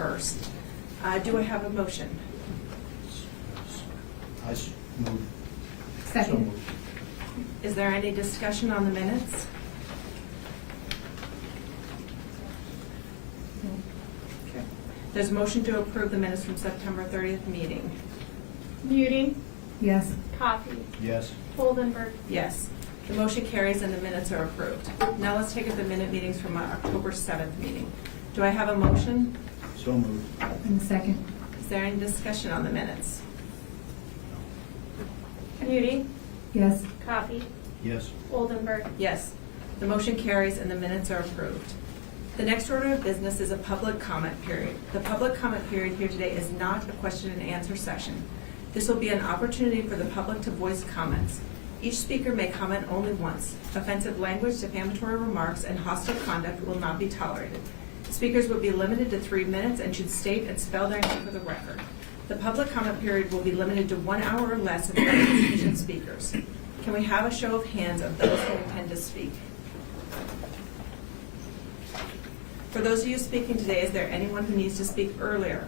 21st. Do I have a motion? I move. Second. Is there any discussion on the minutes? Okay. There's a motion to approve the minutes from September 30th meeting. Muting. Yes. Coffee. Yes. Oldenburg. Yes. The motion carries and the minutes are approved. Now let's take up the minute meetings from our October 7th meeting. Do I have a motion? So moved. And second. Is there any discussion on the minutes? Muting. Yes. Coffee. Yes. Oldenburg. Yes. The motion carries and the minutes are approved. The next order of business is a public comment period. The public comment period here today is not a question and answer session. This will be an opportunity for the public to voice comments. Each speaker may comment only once. Offensive language, defamatory remarks, and hostile conduct will not be tolerated. Speakers will be limited to 3 minutes and should state and spell their name for the record. The public comment period will be limited to 1 hour or less if there are sufficient speakers. Can we have a show of hands of those who intend to speak? For those of you speaking today, is there anyone who needs to speak earlier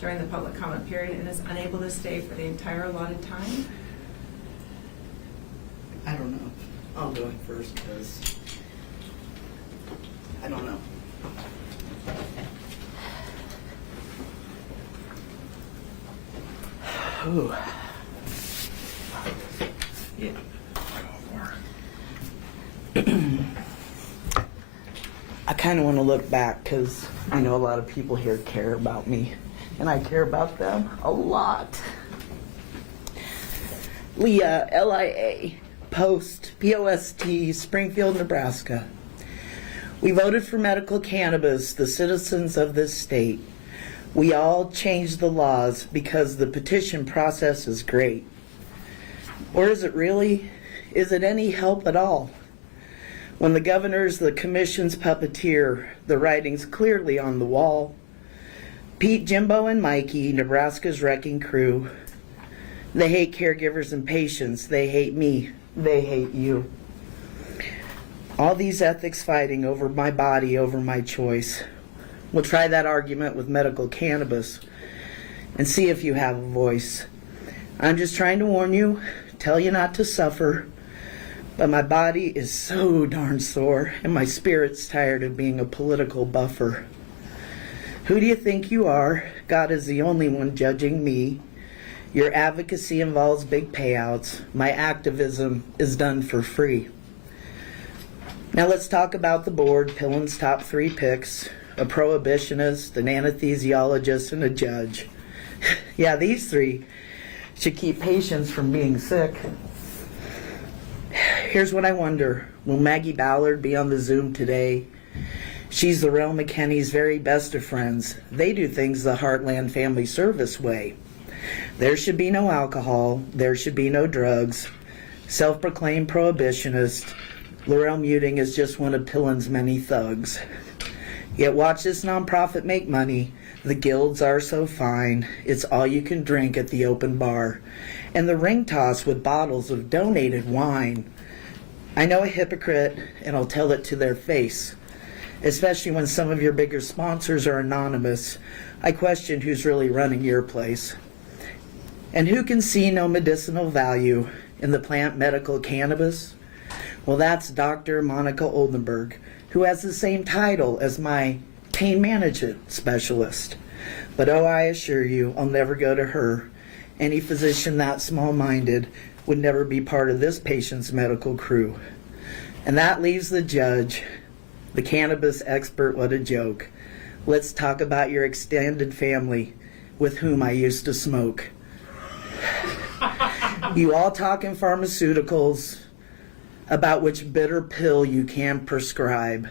during the public comment period and is unable to stay for the entire allotted time? I don't know. I'll go first because I don't know. Ooh. Yeah. I kind of want to look back because I know a lot of people here care about me, and I care about them a lot. Leah, LIA, Post, POST, Springfield, Nebraska. We voted for medical cannabis, the citizens of this state. We all changed the laws because the petition process is great. Or is it really? Is it any help at all? When the governor's the commission's puppeteer, the writing's clearly on the wall. Pete, Jimbo, and Mikey, Nebraska's wrecking crew. They hate caregivers and patients. They hate me. They hate you. All these ethics fighting over my body, over my choice. We'll try that argument with medical cannabis and see if you have a voice. I'm just trying to warn you, tell you not to suffer, but my body is so darn sore and my spirit's tired of being a political buffer. Who do you think you are? God is the only one judging me. Your advocacy involves big payouts. My activism is done for free. Now let's talk about the board, Pillen's top 3 picks, a prohibitionist, an anesthesiologist, and a judge. Yeah, these 3 should keep patients from being sick. Here's what I wonder. Will Maggie Ballard be on the Zoom today? She's Laurel McKinney's very best of friends. They do things the Heartland Family Service way. There should be no alcohol. There should be no drugs. Self-proclaimed prohibitionist. Laurel Muting is just one of Pillen's many thugs. Yet watch this nonprofit make money. The guilds are so fine. It's all you can drink at the open bar. And the ring toss with bottles of donated wine. I know a hypocrite, and I'll tell it to their face. Especially when some of your bigger sponsors are anonymous. I question who's really running your place. And who can see no medicinal value in the plant medical cannabis? Well, that's Dr. Monica Oldenburg, who has the same title as my pain management specialist. But oh, I assure you, I'll never go to her. Any physician that small-minded would never be part of this patient's medical crew. And that leaves the judge, the cannabis expert. What a joke. Let's talk about your extended family with whom I used to smoke. You all talking pharmaceuticals about which bitter pill you can prescribe.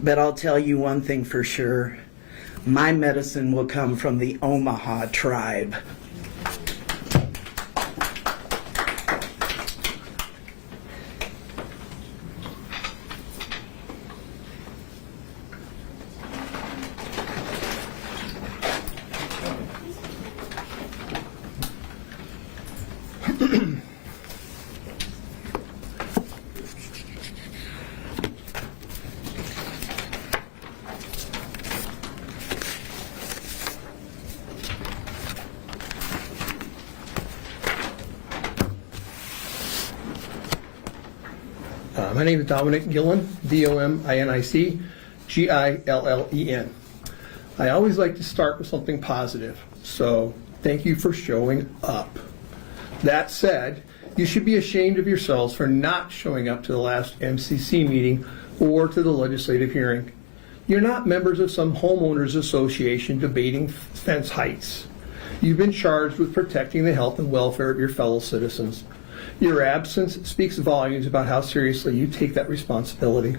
But I'll tell you one thing for sure. My medicine will come from the Omaha tribe. My name is Dominic Gillen, D-O-M-I-N-I-C, G-I-L-L-E-N. I always like to start with something positive, so thank you for showing up. That said, you should be ashamed of yourselves for not showing up to the last MCC meeting or to the legislative hearing. You're not members of some homeowners association debating fence heights. You've been charged with protecting the health and welfare of your fellow citizens. Your absence speaks volumes about how seriously you take that responsibility.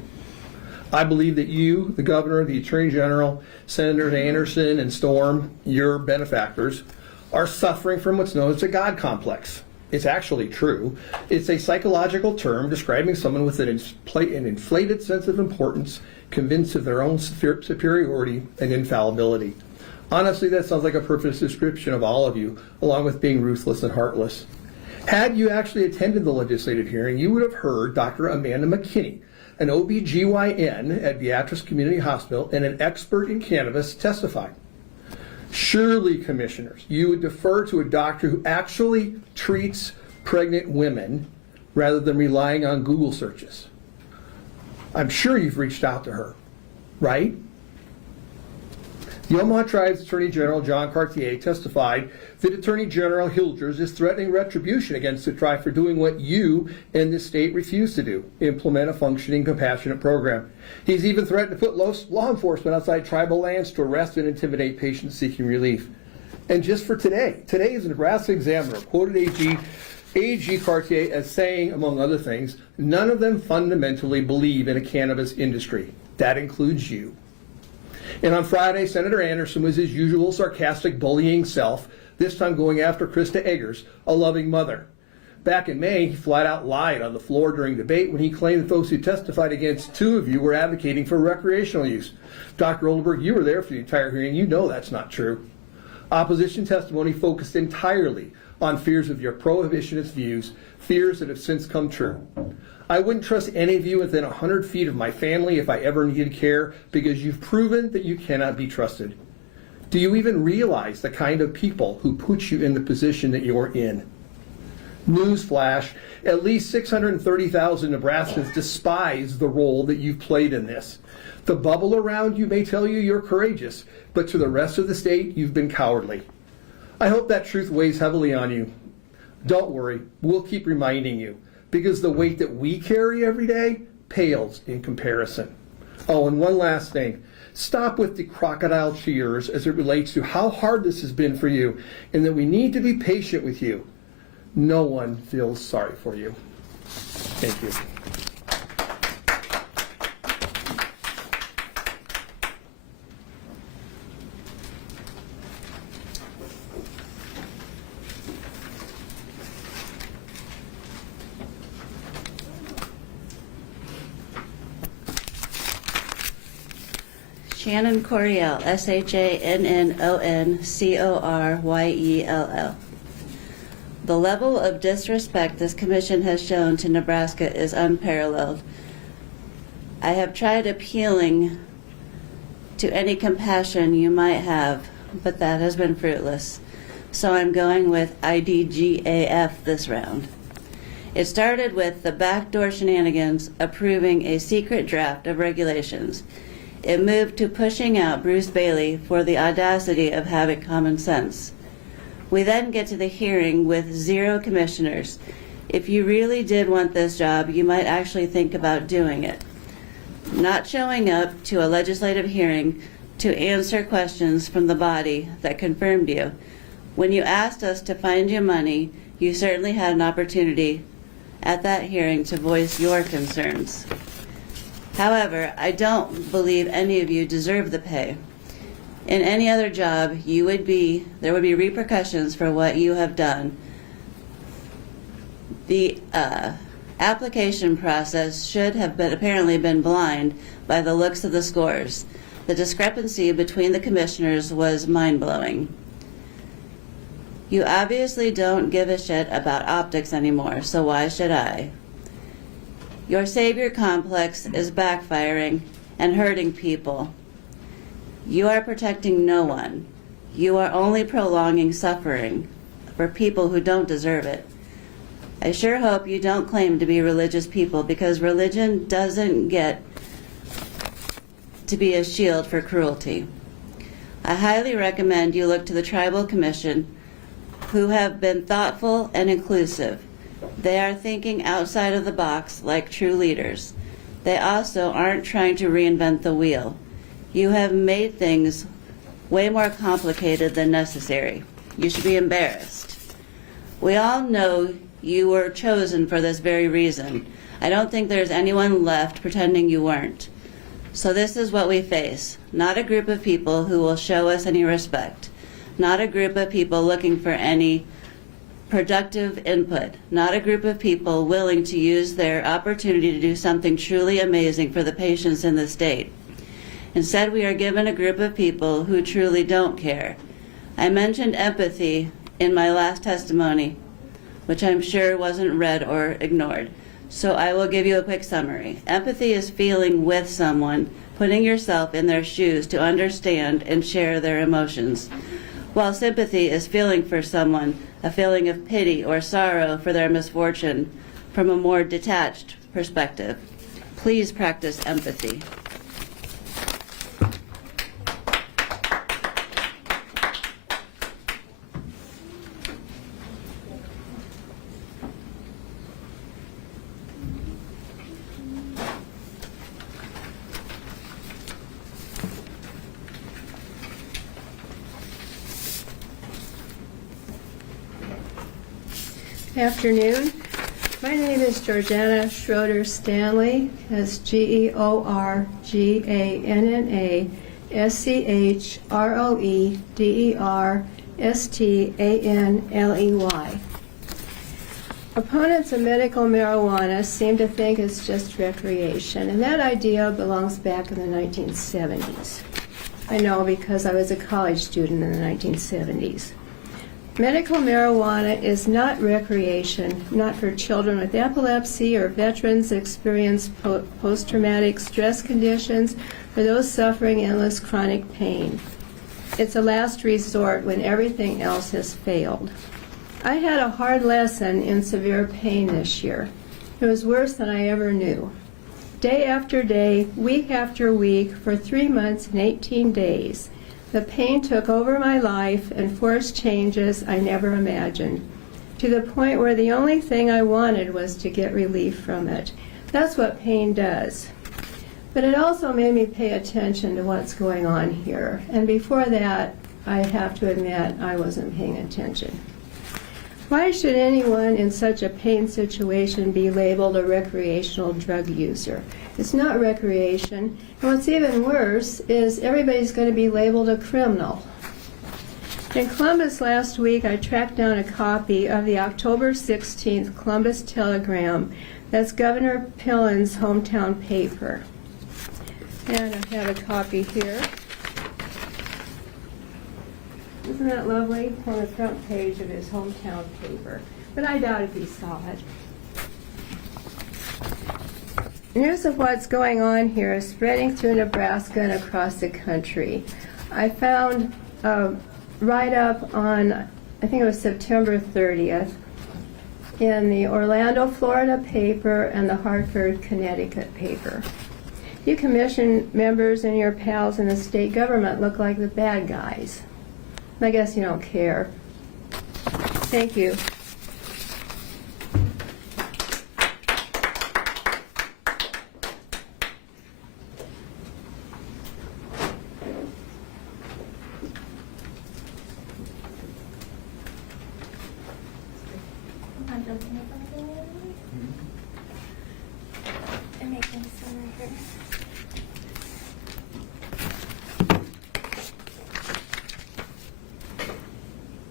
I believe that you, the governor, the attorney general, Senators Anderson and Storm, your benefactors, are suffering from what's known as a God complex. It's actually true. It's a psychological term describing someone with an inflated sense of importance, convinced of their own superiority and infallibility. Honestly, that sounds like a perfect description of all of you, along with being ruthless and heartless. Had you actually attended the legislative hearing, you would have heard Dr. Amanda McKinney, an OB-GYN at Beatrice Community Hospital and an expert in cannabis, testify. Surely, commissioners, you would defer to a doctor who actually treats pregnant women rather than relying on Google searches. I'm sure you've reached out to her, right? The Omaha Tribe's Attorney General John Cartier testified that Attorney General Hildreth is threatening retribution against the tribe for doing what you and the state refuse to do, implement a functioning, compassionate program. He's even threatened to put law enforcement outside tribal lands to arrest and intimidate patients seeking relief. And just for today's Nebraska Examiner quoted AG Cartier as saying, among other things, none of them fundamentally believe in a cannabis industry. That includes you. And on Friday, Senator Anderson was his usual sarcastic, bullying self, this time going after Krista Eggers, a loving mother. Back in May, he flat out lied on the floor during debate when he claimed that those who testified against two of you were advocating for recreational use. Dr. Oldenburg, you were there for the entire hearing. You know that's not true. Opposition testimony focused entirely on fears of your prohibitionist views, fears that have since come true. I wouldn't trust any of you within 100 feet of my family if I ever needed care, because you've proven that you cannot be trusted. Do you even realize the kind of people who put you in the position that you're in? Newsflash, at least 630,000 Nebraskans despise the role that you've played in this. The bubble around you may tell you you're courageous, but to the rest of the state, you've been cowardly. I hope that truth weighs heavily on you. Don't worry, we'll keep reminding you, because the weight that we carry every day pales in comparison. Oh, and one last thing. Stop with the crocodile tears as it relates to how hard this has been for you, and that we need to be patient with you. No one feels sorry for you. Thank you. Shannon Coriell, SHANNONCORYELL. The level of disrespect this commission has shown to Nebraska is unparalleled. I have tried appealing to any compassion you might have, but that has been fruitless. So I'm going with IDGAF this round. It started with the backdoor shenanigans approving a secret draft of regulations. It moved to pushing out Bruce Bailey for the audacity of having common sense. We then get to the hearing with 0 commissioners. If you really did want this job, you might actually think about doing it. Not showing up to a legislative hearing to answer questions from the body that confirmed you. When you asked us to find you money, you certainly had an opportunity at that hearing to voice your concerns. However, I don't believe any of you deserve the pay. In any other job, there would be repercussions for what you have done. The application process should have apparently been blind by the looks of the scores. The discrepancy between the commissioners was mind-blowing. You obviously don't give a shit about optics anymore, so why should I? Your savior complex is backfiring and hurting people. You are protecting no one. You are only prolonging suffering for people who don't deserve it. I sure hope you don't claim to be religious people, because religion doesn't get to be a shield for cruelty. I highly recommend you look to the Tribal Commission, who have been thoughtful and inclusive. They are thinking outside of the box like true leaders. They also aren't trying to reinvent the wheel. You have made things way more complicated than necessary. You should be embarrassed. We all know you were chosen for this very reason. I don't think there's anyone left pretending you weren't. So this is what we face. Not a group of people who will show us any respect. Not a group of people looking for any productive input. Not a group of people willing to use their opportunity to do something truly amazing for the patients in the state. Instead, we are given a group of people who truly don't care. I mentioned empathy in my last testimony, which I'm sure wasn't read or ignored. So I will give you a quick summary. Empathy is feeling with someone, putting yourself in their shoes to understand and share their emotions. While sympathy is feeling for someone, a feeling of pity or sorrow for their misfortune from a more detached perspective. Please practice empathy. Afternoon. My name is Georgiana Schroeder Stanley. That's GeorgianaSchroederStanley. Opponents of medical marijuana seem to think it's just recreation, and that idea belongs back in the 1970s. I know because I was a college student in the 1970s. Medical marijuana is not recreation, not for children with epilepsy or veterans that experience post-traumatic stress conditions or those suffering endless chronic pain. It's a last resort when everything else has failed. I had a hard lesson in severe pain this year. It was worse than I ever knew. Day after day, week after week, for 3 months and 18 days, the pain took over my life and forced changes I never imagined, to the point where the only thing I wanted was to get relief from it. That's what pain does. But it also made me pay attention to what's going on here. And before that, I have to admit, I wasn't paying attention. Why should anyone in such a pain situation be labeled a recreational drug user? It's not recreation. And what's even worse is everybody's going to be labeled a criminal. In Columbus last week, I tracked down a copy of the October 16th Columbus Telegram. That's Governor Pillen's hometown paper. And I have a copy here. Isn't that lovely? On the front page of his hometown paper. But I doubt if he saw it. News of what's going on here is spreading through Nebraska and across the country. I found a write-up on, I think it was September 30th, in the Orlando, Florida paper and the Hartford, Connecticut paper. You commission members and your pals in the state government look like the bad guys. I guess you don't care. Thank you.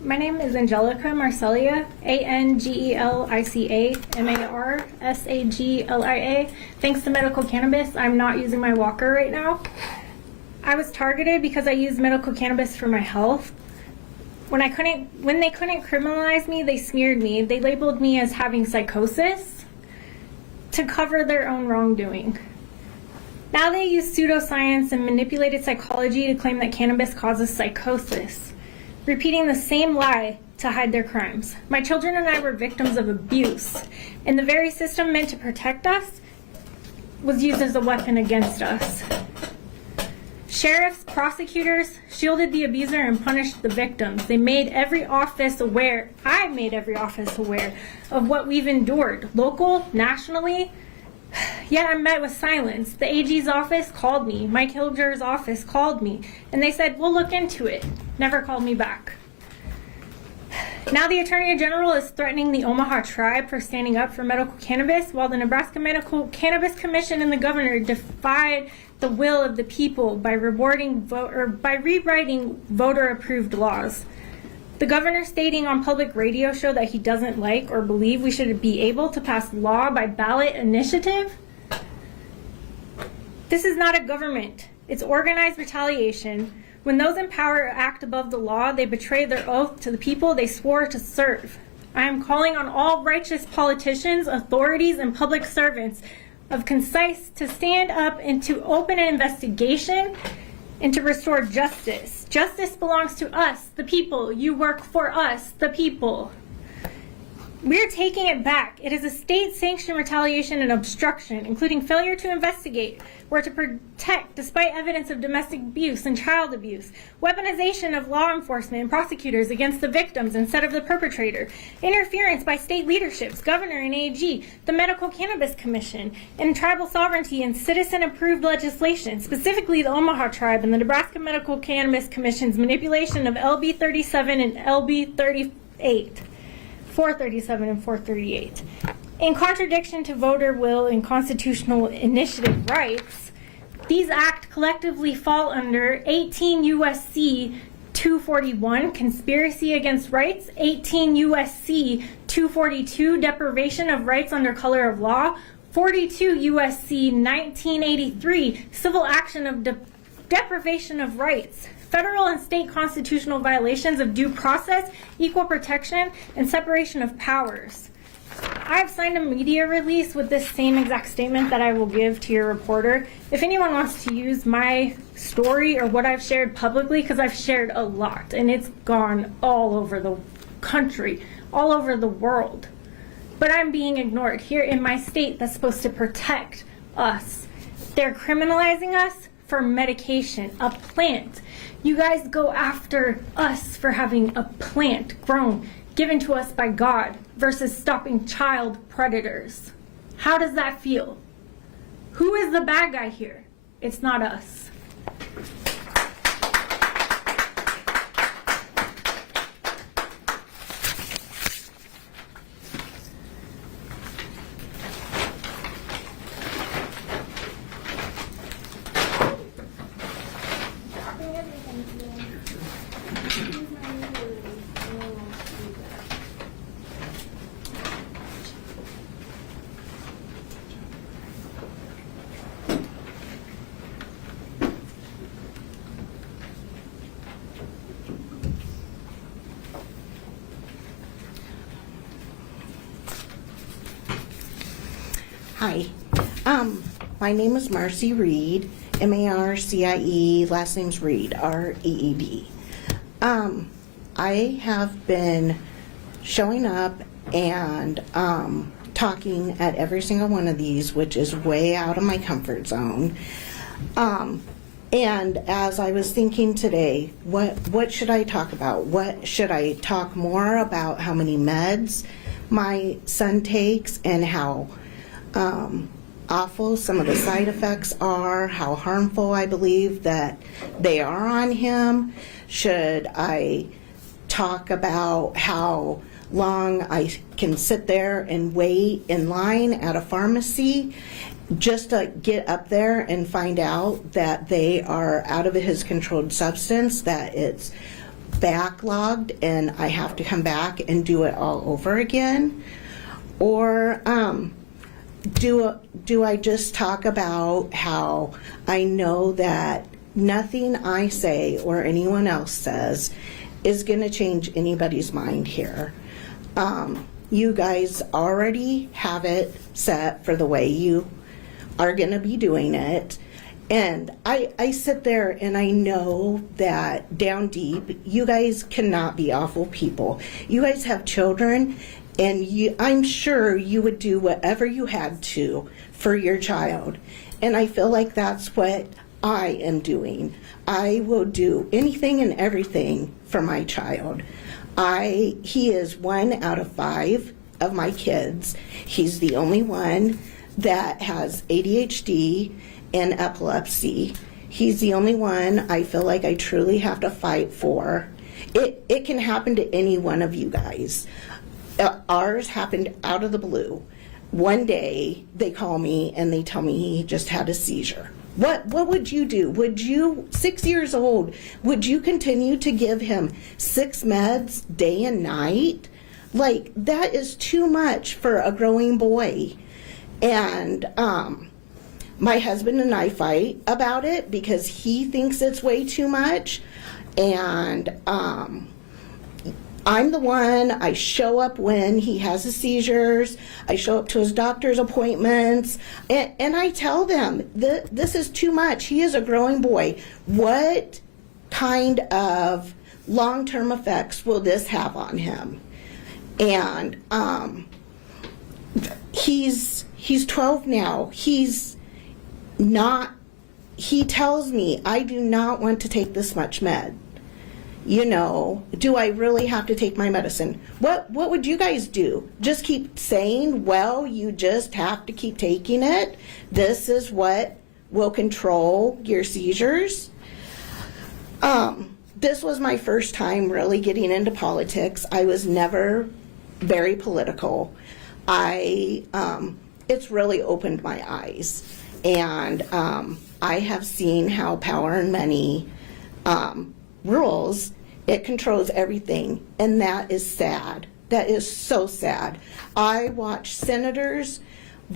My name is Angelica Marsalia, ANGELICA, Thanks to medical cannabis, I'm not using my walker right now. I was targeted because I used medical cannabis for my health. When they couldn't criminalize me, they smeared me. They labeled me as having psychosis to cover their own wrongdoing. Now they use pseudoscience and manipulated psychology to claim that cannabis causes psychosis, repeating the same lie to hide their crimes. My children and I were victims of abuse, and the very system meant to protect us was used as a weapon against us. Sheriffs, prosecutors shielded the abuser and punished the victims. They made every office aware, I made every office aware of what we've endured, local, nationally. Yet I'm met with silence. The AG's office called me. Mike Hilger's office called me. And they said, we'll look into it. Never called me back. Now the Attorney General is threatening the Omaha tribe for standing up for medical cannabis, while the Nebraska Medical Cannabis Commission and the governor defied the will of the people by rewriting voter-approved laws. The governor stating on public radio show that he doesn't like or believe we should be able to pass law by ballot initiative. This is not a government. It's organized retaliation. When those in power act above the law, they betray their oath to the people they swore to serve. I am calling on all righteous politicians, authorities, and public servants of concise to stand up and to open an investigation and to restore justice. Justice belongs to us, the people. You work for us, the people. We're taking it back. It is a state-sanctioned retaliation and obstruction, including failure to investigate or to protect despite evidence of domestic abuse and child abuse, weaponization of law enforcement and prosecutors against the victims instead of the perpetrator, interference by state leaderships, governor and AG, the Medical Cannabis Commission, and tribal sovereignty and citizen-approved legislation, specifically the Omaha tribe and the Nebraska Medical Cannabis Commission's manipulation of LB 37 and LB 38. 437 and 438. In contradiction to voter will and constitutional initiative rights, these acts collectively fall under 18 U.S.C. 241, conspiracy against rights, 18 U.S.C. 242, deprivation of rights under color of law, 42 U.S.C. 1983, civil action of deprivation of rights, federal and state constitutional violations of due process, equal protection, and separation of powers. I've signed a media release with this same exact statement that I will give to your reporter. If anyone wants to use my story or what I've shared publicly, because I've shared a lot, and it's gone all over the country, all over the world. But I'm being ignored here in my state that's supposed to protect us. They're criminalizing us for medication, a plant. You guys go after us for having a plant grown, given to us by God, versus stopping child predators. How does that feel? Who is the bad guy here? It's not us. Hi, my name is Marcy Reed, M-A-R-C-I-E, last name's Reed, R-E-E-D. I have been showing up and talking at every single one of these, which is way out of my comfort zone. And as I was thinking today, what should I talk about? What should I talk more about? How many meds my son takes and how awful some of the side effects are, how harmful I believe that they are on him? Should I talk about how long I can sit there and wait in line at a pharmacy just to get up there and find out that they are out of his controlled substance, that it's backlogged and I have to come back and do it all over again? Or do I just talk about how I know that nothing I say or anyone else says is going to change anybody's mind here? You guys already have it set for the way you are going to be doing it, And I sit there and I know that down deep, you guys cannot be awful people. You guys have children, and I'm sure you would do whatever you had to for your child. And I feel like that's what I am doing. I will do anything and everything for my child. He is 1 out of 5 of my kids. He's the only one that has ADHD and epilepsy. He's the only one I feel like I truly have to fight for. It can happen to any one of you guys. Ours happened out of the blue. One day they call me and they tell me he just had a seizure. What would you do? Would you, 6 years old, would you continue to give him 6 meds day and night? Like, that is too much for a growing boy. And my husband and I fight about it because he thinks it's way too much. And I'm the one, I show up when he has his seizures, I show up to his doctor's appointments, and I tell them, this is too much. He is a growing boy. What kind of long-term effects will this have on him? And he's 12 now. He tells me, I do not want to take this much med. You know, do I really have to take my medicine? What would you guys do? Just keep saying, well, you just have to keep taking it. This is what will control your seizures. This was my first time really getting into politics. I was never very political. It's really opened my eyes. And I have seen how power and money rules. It controls everything, and that is sad. That is so sad. I watch senators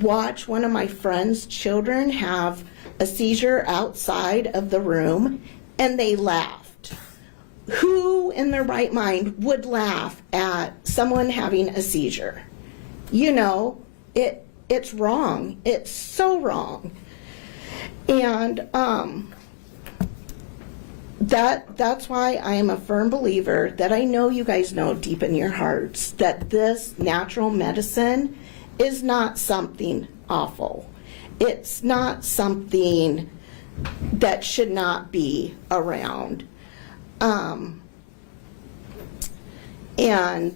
watch one of my friend's children have a seizure outside of the room, and they laughed. Who in their right mind would laugh at someone having a seizure? You know, it's wrong. It's so wrong. And that's why I am a firm believer that I know you guys know deep in your hearts that this natural medicine is not something awful. It's not something that should not be around. And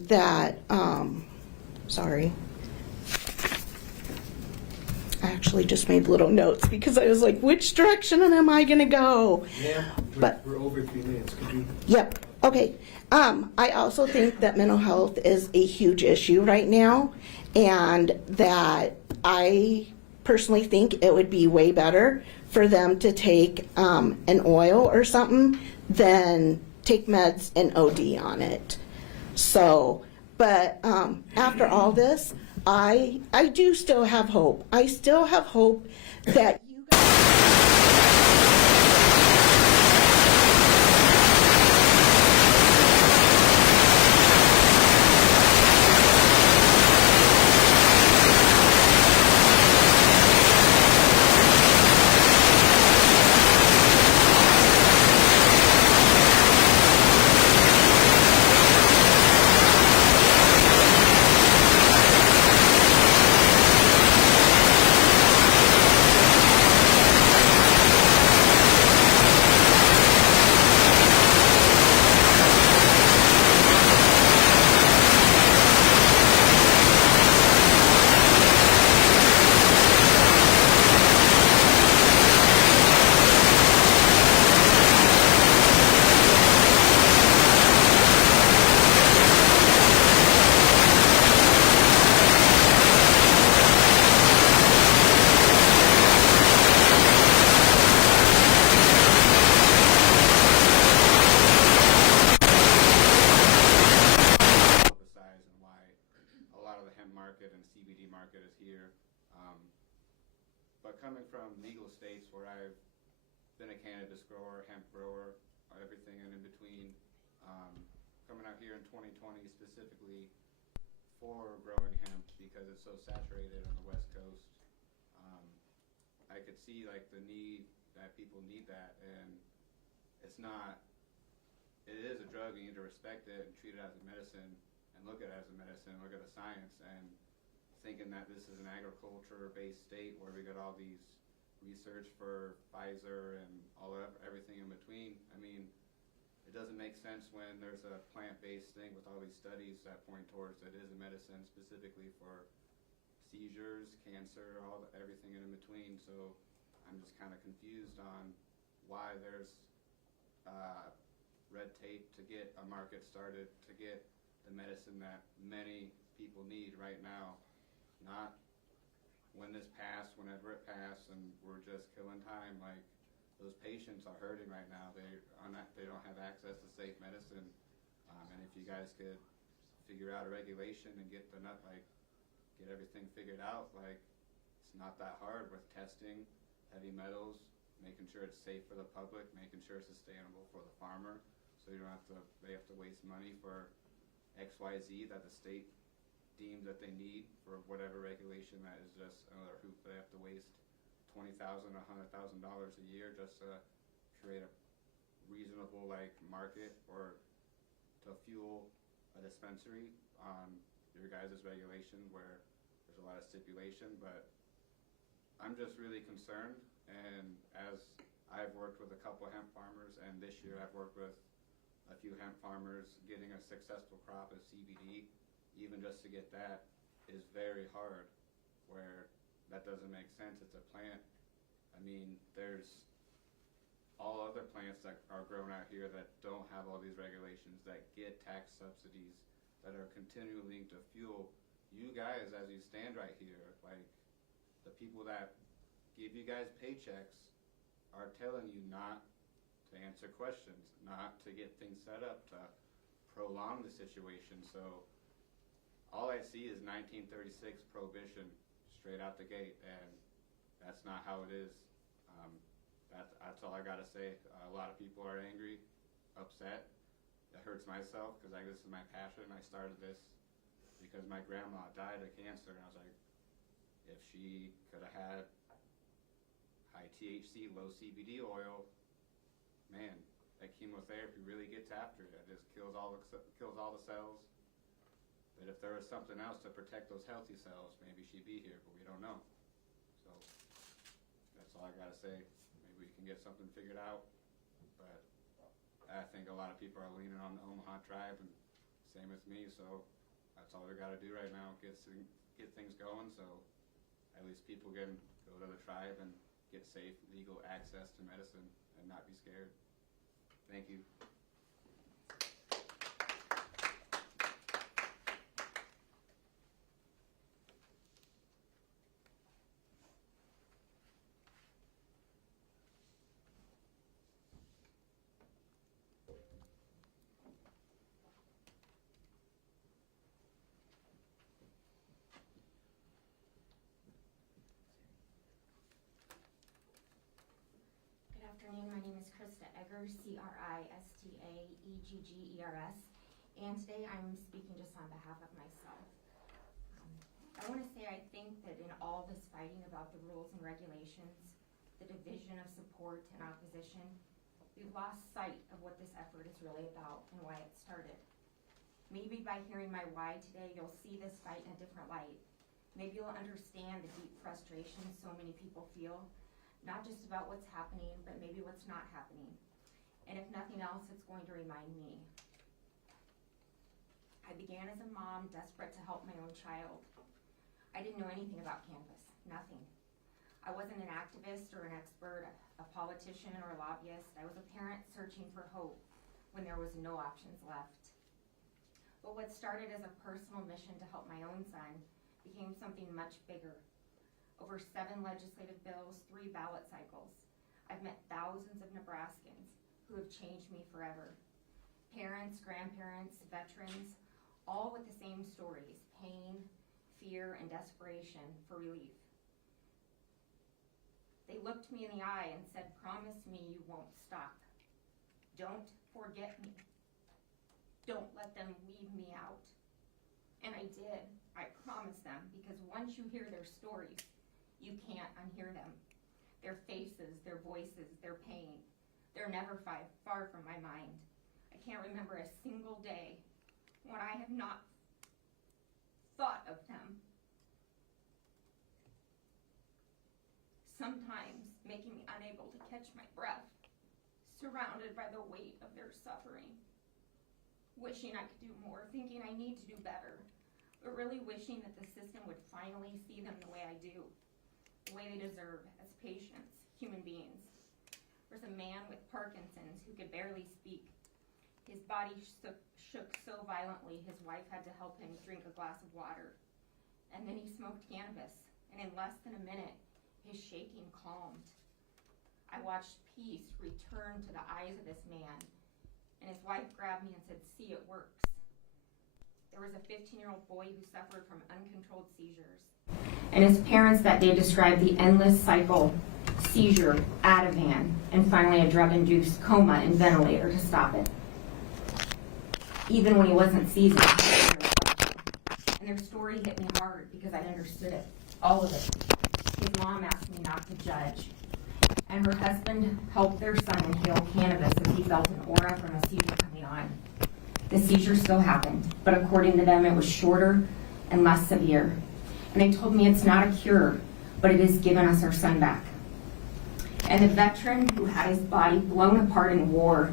that, sorry. I actually just made little notes because I was like, which direction am I going to go? Yeah, But- we're over 3 minutes. Could you? Yep. Okay. I also think that mental health is a huge issue right now, and that I personally think it would be way better for them to take an oil or something than take meds and OD on it. So, but after all this, I do still have hope. I still have hope that you guys. publicize and why a lot of the hemp market and CBD market is here. But coming from legal states where I've been a cannabis grower, hemp grower, everything in between, coming out here in 2020 specifically for growing hemp because it's so saturated on the West Coast, I could see like the need that people need that, and it's not, it is a drug, you need to respect it and treat it as a medicine, and look at it as a medicine, look at the science, and thinking that this is an agriculture-based state where we got all these research for Pfizer and everything in between. I mean, it doesn't make sense when there's a plant-based thing with all these studies that point towards that it is a medicine specifically for seizures, cancer, everything in between. So I'm just kind of confused on why there's red tape to get a market started, to get the medicine that many people need right now. Not when this passed, whenever it passed, and we're just killing time. Like, those patients are hurting right now. They don't have access to safe medicine. And if you guys could figure out a regulation and get get everything figured out, like, it's not that hard with testing heavy metals, making sure it's safe for the public, making sure it's sustainable for the farmer, so they have to waste money for XYZ that the state deems that they need for whatever regulation that is just another hoop. They have to waste $20,000, $100,000 a year just to create a reasonable market or to fuel a dispensary on your guys' regulation where there's a lot of stipulation. But I'm just really concerned, and as I've worked with a couple of hemp farmers, and this year I've worked with a few hemp farmers, getting a successful crop of CBD, even just to get that is very hard, where that doesn't make sense. It's a plant. I mean, there's all other plants that are grown out here that don't have all these regulations, that get tax subsidies, that are continuing to fuel you guys as you stand right here. Like, the people that give you guys paychecks are telling you not to answer questions, not to get things set up, to prolong the situation. So all I see is 1936 prohibition straight out the gate, and that's not how it is. That's all I gotta say. A lot of people are angry, upset. It hurts myself because this is my passion. I started this because my grandma died of cancer, and I was like, if she could have had high THC, low CBD oil, man, that chemotherapy really gets after it. It just kills all the cells. But if there was something else to protect those healthy cells, maybe she'd be here, but we don't know. So that's all I gotta say. Maybe we can get something figured out. But I think a lot of people are leaning on the Omaha tribe, and same as me, so that's all we gotta do right now, get things going, so at least people can go to the tribe and get safe, legal access to medicine and not be scared. Thank you. Good afternoon, my name is Krista Eggers, Cristaeggers, and today I'm speaking just on behalf of myself. I want to say I think that in all this fighting about the rules and regulations, the division of support and opposition, we've lost sight of what this effort is really about and why it started. Maybe by hearing my why today, you'll see this fight in a different light. Maybe you'll understand the deep frustration so many people feel, not just about what's happening, but maybe what's not happening. And if nothing else, it's going to remind me. I began as a mom, desperate to help my own child. I didn't know anything about cannabis, nothing. I wasn't an activist or an expert, a politician or a lobbyist. I was a parent searching for hope when there was no options left. But what started as a personal mission to help my own son became something much bigger. Over 7 legislative bills, 3 ballot cycles. I've met thousands of Nebraskans who have changed me forever. Parents, grandparents, veterans, all with the same stories: pain, fear, and desperation for relief. They looked me in the eye and said, "Promise me you won't stop. Don't forget me. Don't let them leave me out." And I did. I promised them, because once you hear their stories, you can't unhear them. their faces, their voices, their pain. They're never far from my mind. I can't remember a single day when I have not thought of them. Sometimes making me unable to catch my breath, surrounded by the weight of their suffering. Wishing I could do more, thinking I need to do better, but really wishing that the system would finally see them the way I do, the way they deserve as patients, human beings. There's a man with Parkinson's who could barely speak. His body shook so violently his wife had to help him drink a glass of water. And then he smoked cannabis, and in less than a minute, his shaking calmed. I watched peace return to the eyes of this man, and his wife grabbed me and said, "See, it works." There was a 15-year-old boy who suffered from uncontrolled seizures. And his parents that day described the endless cycle, seizure, Ativan, and finally a drug-induced coma and ventilator to stop it. Even when he wasn't seizing, and their story hit me hard because I understood it, all of it. His mom asked me not to judge, and her husband helped their son inhale cannabis as he felt an aura from a seizure coming on. The seizure still happened, but according to them, it was shorter and less severe. And they told me it's not a cure, but it has given us our son back. And the veteran who had his body blown apart in war,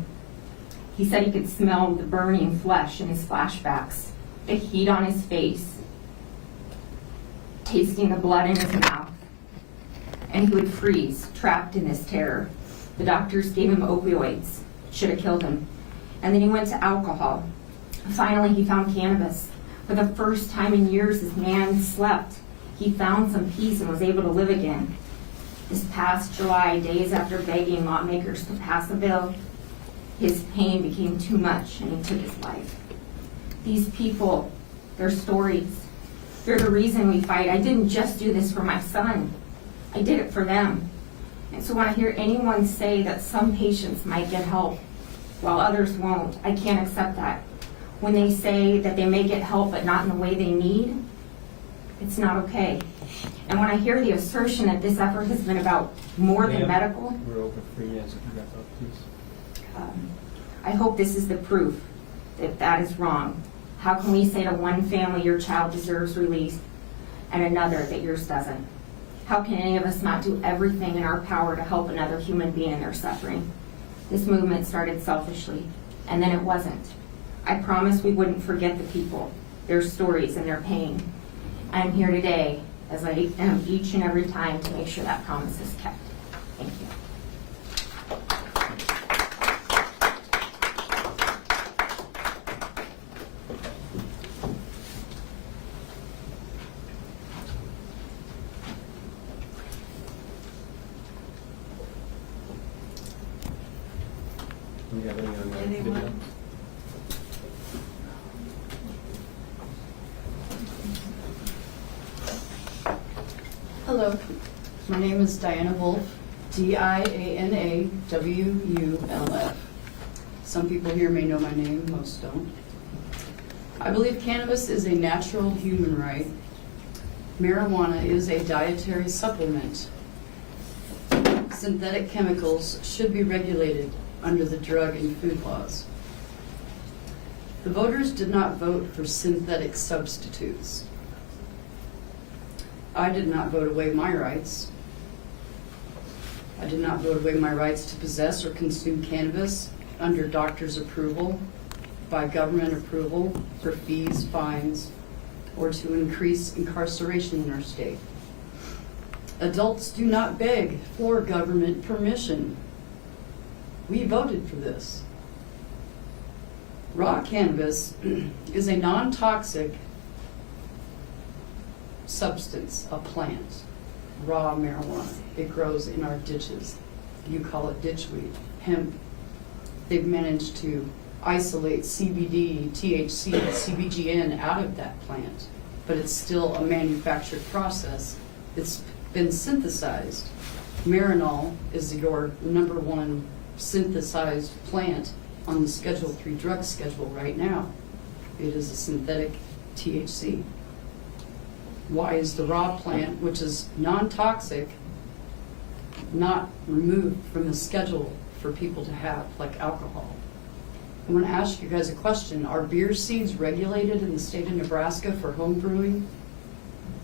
he said he could smell the burning flesh in his flashbacks, the heat on his face, tasting the blood in his mouth. And he would freeze, trapped in this terror. The doctors gave him opioids, should have killed him. And then he went to alcohol. Finally, he found cannabis. For the first time in years, this man slept. He found some peace and was able to live again. This past July, days after begging lawmakers to pass a bill, his pain became too much and he took his life. These people, their stories, they're the reason we fight. I didn't just do this for my son. I did it for them. And so when I hear anyone say that some patients might get help while others won't, I can't accept that. When they say that they may get help but not in the way they need, it's not okay. And when I hear the assertion that this effort has been about more than medical, We're open for yes, if you wrap up, please. I hope this is the proof that that is wrong. How can we say to one family your child deserves release and another that yours doesn't? How can any of us not do everything in our power to help another human being in their suffering? This movement started selfishly, and then it wasn't. I promised we wouldn't forget the people, their stories, and their pain. I'm here today, as I am each and every time, to make sure that promise is kept. Thank you. Do we have any on that Anyone? video? Hello, my name is Diana Wolf, Dianawulf. Some people here may know my name, most don't. I believe cannabis is a natural human right. Marijuana is a dietary supplement. Synthetic chemicals should be regulated under the drug and food laws. The voters did not vote for synthetic substitutes. I did not vote away my rights. I did not vote away my rights to possess or consume cannabis under doctor's approval, by government approval, for fees, fines, or to increase incarceration in our state. Adults do not beg for government permission. We voted for this. Raw cannabis is a non-toxic substance, a plant, raw marijuana. It grows in our ditches. You call it ditchweed, hemp. They've managed to isolate CBD, THC, CBGN out of that plant, but it's still a manufactured process. It's been synthesized. Marinol is your #1 synthesized plant on the Schedule 3 drug schedule right now. It is a synthetic THC. Why is the raw plant, which is non-toxic, not removed from the schedule for people to have, like alcohol. I want to ask you guys a question. Are beer seeds regulated in the state of Nebraska for home brewing?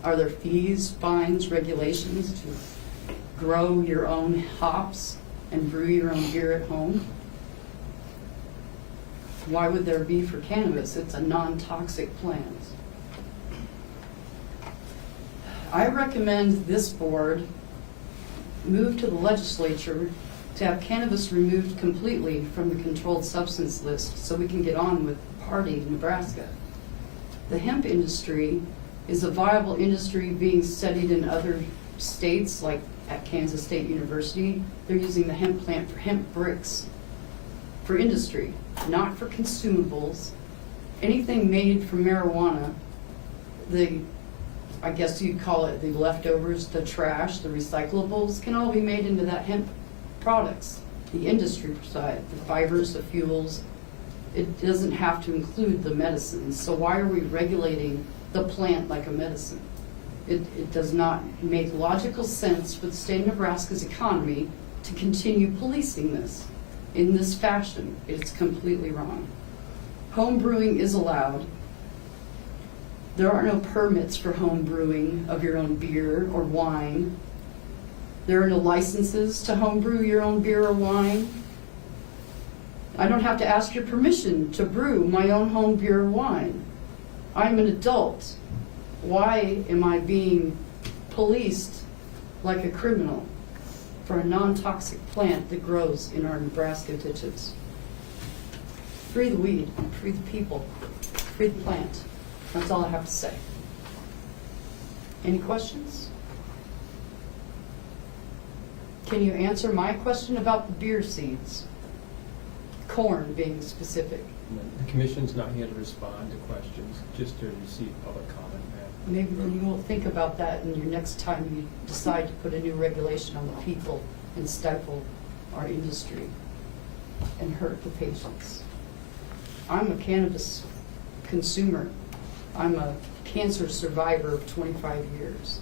Are there fees, fines, regulations to grow your own hops and brew your own beer at home? Why would there be for cannabis? It's a non-toxic plant. I recommend this board move to the legislature to have cannabis removed completely from the controlled substance list so we can get on with party in Nebraska. The hemp industry is a viable industry being studied in other states, like at Kansas State University. They're using the hemp plant for hemp bricks for industry, not for consumables. Anything made from marijuana, I guess you'd call it the leftovers, the trash, the recyclables, can all be made into that hemp products. The industry side, the fibers, the fuels, it doesn't have to include the medicines. So why are we regulating the plant like a medicine? It does not make logical sense for the state of Nebraska's economy to continue policing this in this fashion. It's completely wrong. Home brewing is allowed. There are no permits for home brewing of your own beer or wine. There are no licenses to home brew your own beer or wine. I don't have to ask your permission to brew my own home beer or wine. I'm an adult. Why am I being policed like a criminal for a non-toxic plant that grows in our Nebraska ditches? Free the weed, free the people, free the plant. That's all I have to say. Any questions? Can you answer my question about the beer seeds? Corn being specific. The commission's not here to respond to questions, just to receive public comment, ma'am. Maybe then you will think about that in your next time you decide to put a new regulation on the people and stifle our industry and hurt the patients. I'm a cannabis consumer. I'm a cancer survivor of 25 years.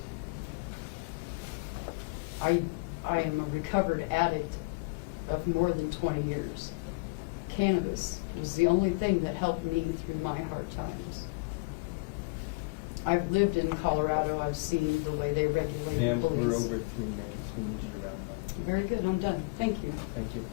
I am a recovered addict of more than 20 years. Cannabis was the only thing that helped me through my hard times. I've lived in Colorado. I've seen the way they regulate Ma'am, police. we're over 3 minutes. We need you to round up. Very good. I'm done. Thank you. Thank you.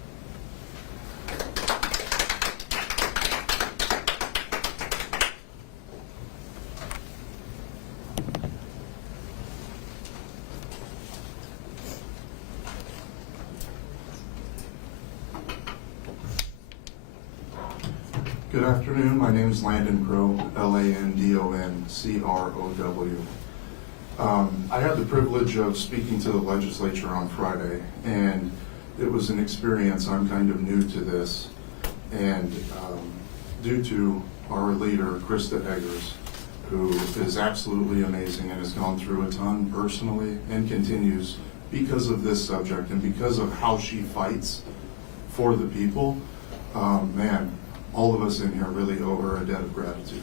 Good afternoon. My name is Landon Crow, Landoncrow. I had the privilege of speaking to the legislature on Friday, and it was an experience. I'm kind of new to this, and due to our leader, Krista Eggers, who is absolutely amazing and has gone through a ton personally and continues because of this subject and because of how she fights for the people, man, all of us in here really owe her a debt of gratitude.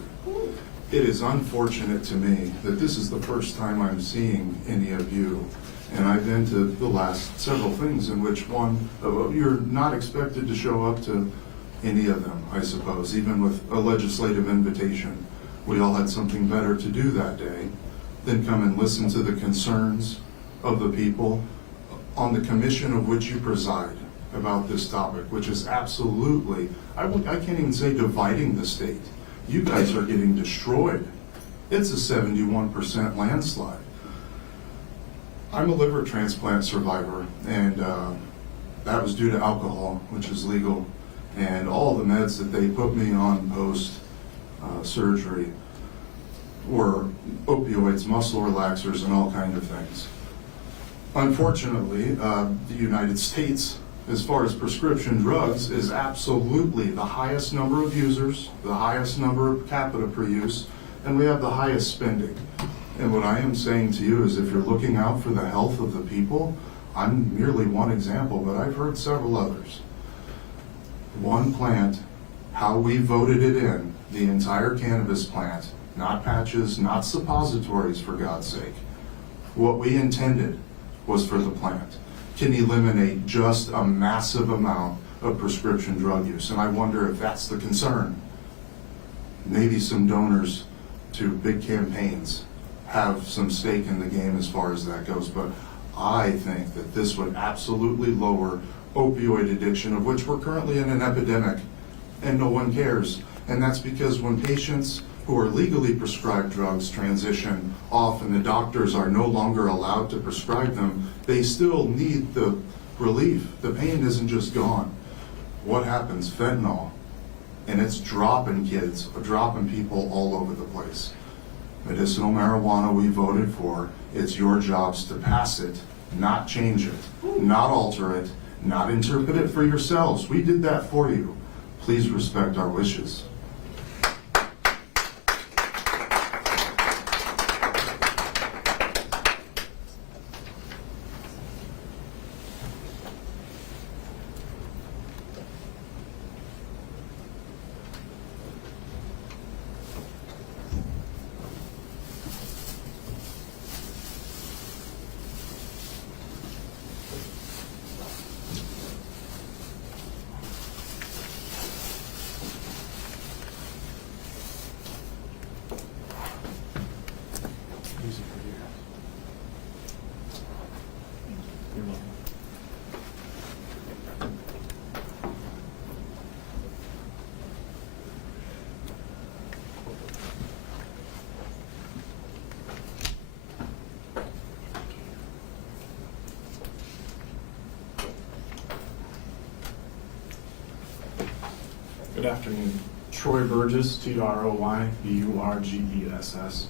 It is unfortunate to me that this is the first time I'm seeing any of you, and I've been to the last several things in which you're not expected to show up to any of them, I suppose, even with a legislative invitation. We all had something better to do that day than come and listen to the concerns of the people on the commission of which you preside about this topic, which is absolutely, I can't even say dividing the state. You guys are getting destroyed. It's a 71% landslide. I'm a liver transplant survivor, and that was due to alcohol, which is legal, and all the meds that they put me on post surgery were opioids, muscle relaxers, and all kinds of things. Unfortunately, the United States, as far as prescription drugs, is absolutely the highest number of users, the highest number of capita per use, and we have the highest spending. And what I am saying to you is, if you're looking out for the health of the people, I'm merely one example, but I've heard several others. One plant, how we voted it in, the entire cannabis plant, not patches, not suppositories, for God's sake. What we intended was for the plant. can eliminate just a massive amount of prescription drug use. And I wonder if that's the concern. Maybe some donors to big campaigns have some stake in the game as far as that goes. But I think that this would absolutely lower opioid addiction, of which we're currently in an epidemic, and no one cares. And that's because when patients who are legally prescribed drugs transition off and the doctors are no longer allowed to prescribe them, they still need the relief. The pain isn't just gone. What happens? Fentanyl. And it's dropping kids, dropping people all over the place. Medicinal marijuana we voted for. It's your jobs to pass it, not change it, not alter it, not interpret it for yourselves. We did that for you. Please respect our wishes. Use it for you. You're welcome. Good afternoon. Troy Burgess, Troyburgess.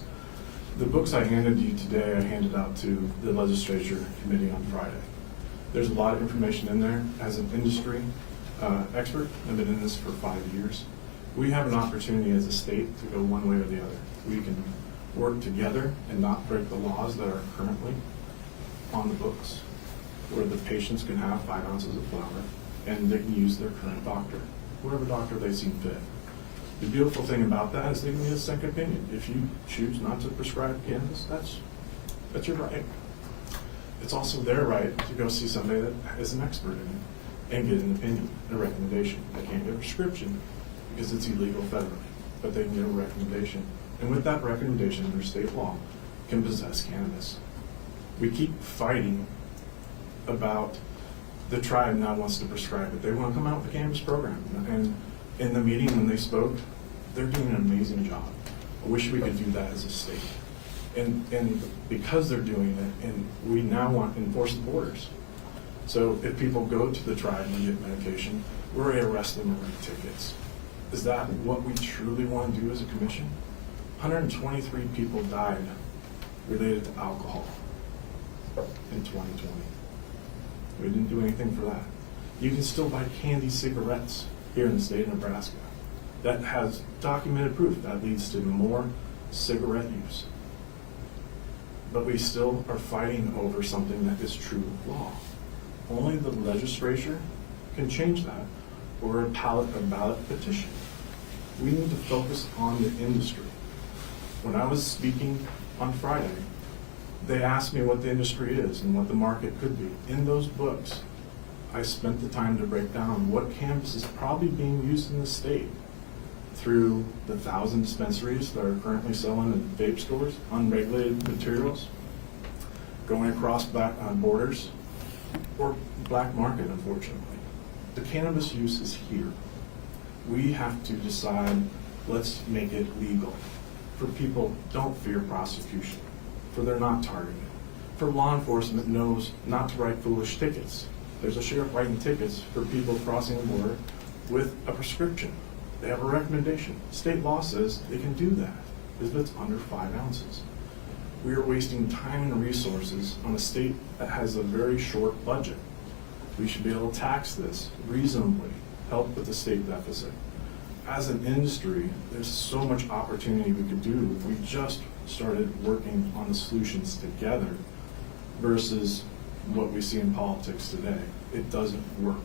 The books I handed you today, I handed out to the legislature committee on Friday. There's a lot of information in there. As an industry expert, I've been in this for 5 years. We have an opportunity as a state to go one way or the other. We can work together and not break the laws that are currently on the books, where the patients can have 5 ounces of flour and they can use their current doctor, whoever doctor they seem fit. The beautiful thing about that is they can get a second opinion. If you choose not to prescribe cannabis, that's your right. It's also their right to go see somebody that is an expert in it and get an opinion, a recommendation. They can't get a prescription because it's illegal federally, but they can get a recommendation. And with that recommendation under state law, can possess cannabis. We keep fighting about the tribe now wants to prescribe it. They want to come out with a cannabis program. And in the meeting when they spoke, they're doing an amazing job. I wish we could do that as a state. And because they're doing it, and we now want to enforce the borders. So if people go to the tribe and get medication, we're going to arrest them and write tickets. Is that what we truly want to do as a commission? 123 people died related to alcohol in 2020. We didn't do anything for that. You can still buy candy cigarettes here in the state of Nebraska. That has documented proof that leads to more cigarette use. But we still are fighting over something that is true law. Only the legislature can change that, or a ballot petition. We need to focus on the industry. When I was speaking on Friday, they asked me what the industry is and what the market could be. In those books, I spent the time to break down what cannabis is probably being used in the state through the 1,000 dispensaries that are currently selling in vape stores, unregulated materials, going across borders, or black market, unfortunately. The cannabis use is here. We have to decide, let's make it legal. For people, don't fear prosecution. For they're not targeted. For law enforcement knows not to write foolish tickets. There's a sheriff writing tickets for people crossing the border with a prescription. They have a recommendation. State law says they can do that if it's under 5 ounces. We are wasting time and resources on a state that has a very short budget. We should be able to tax this reasonably, help with the state deficit. As an industry, there's so much opportunity we could do if we just started working on the solutions together versus what we see in politics today. It doesn't work.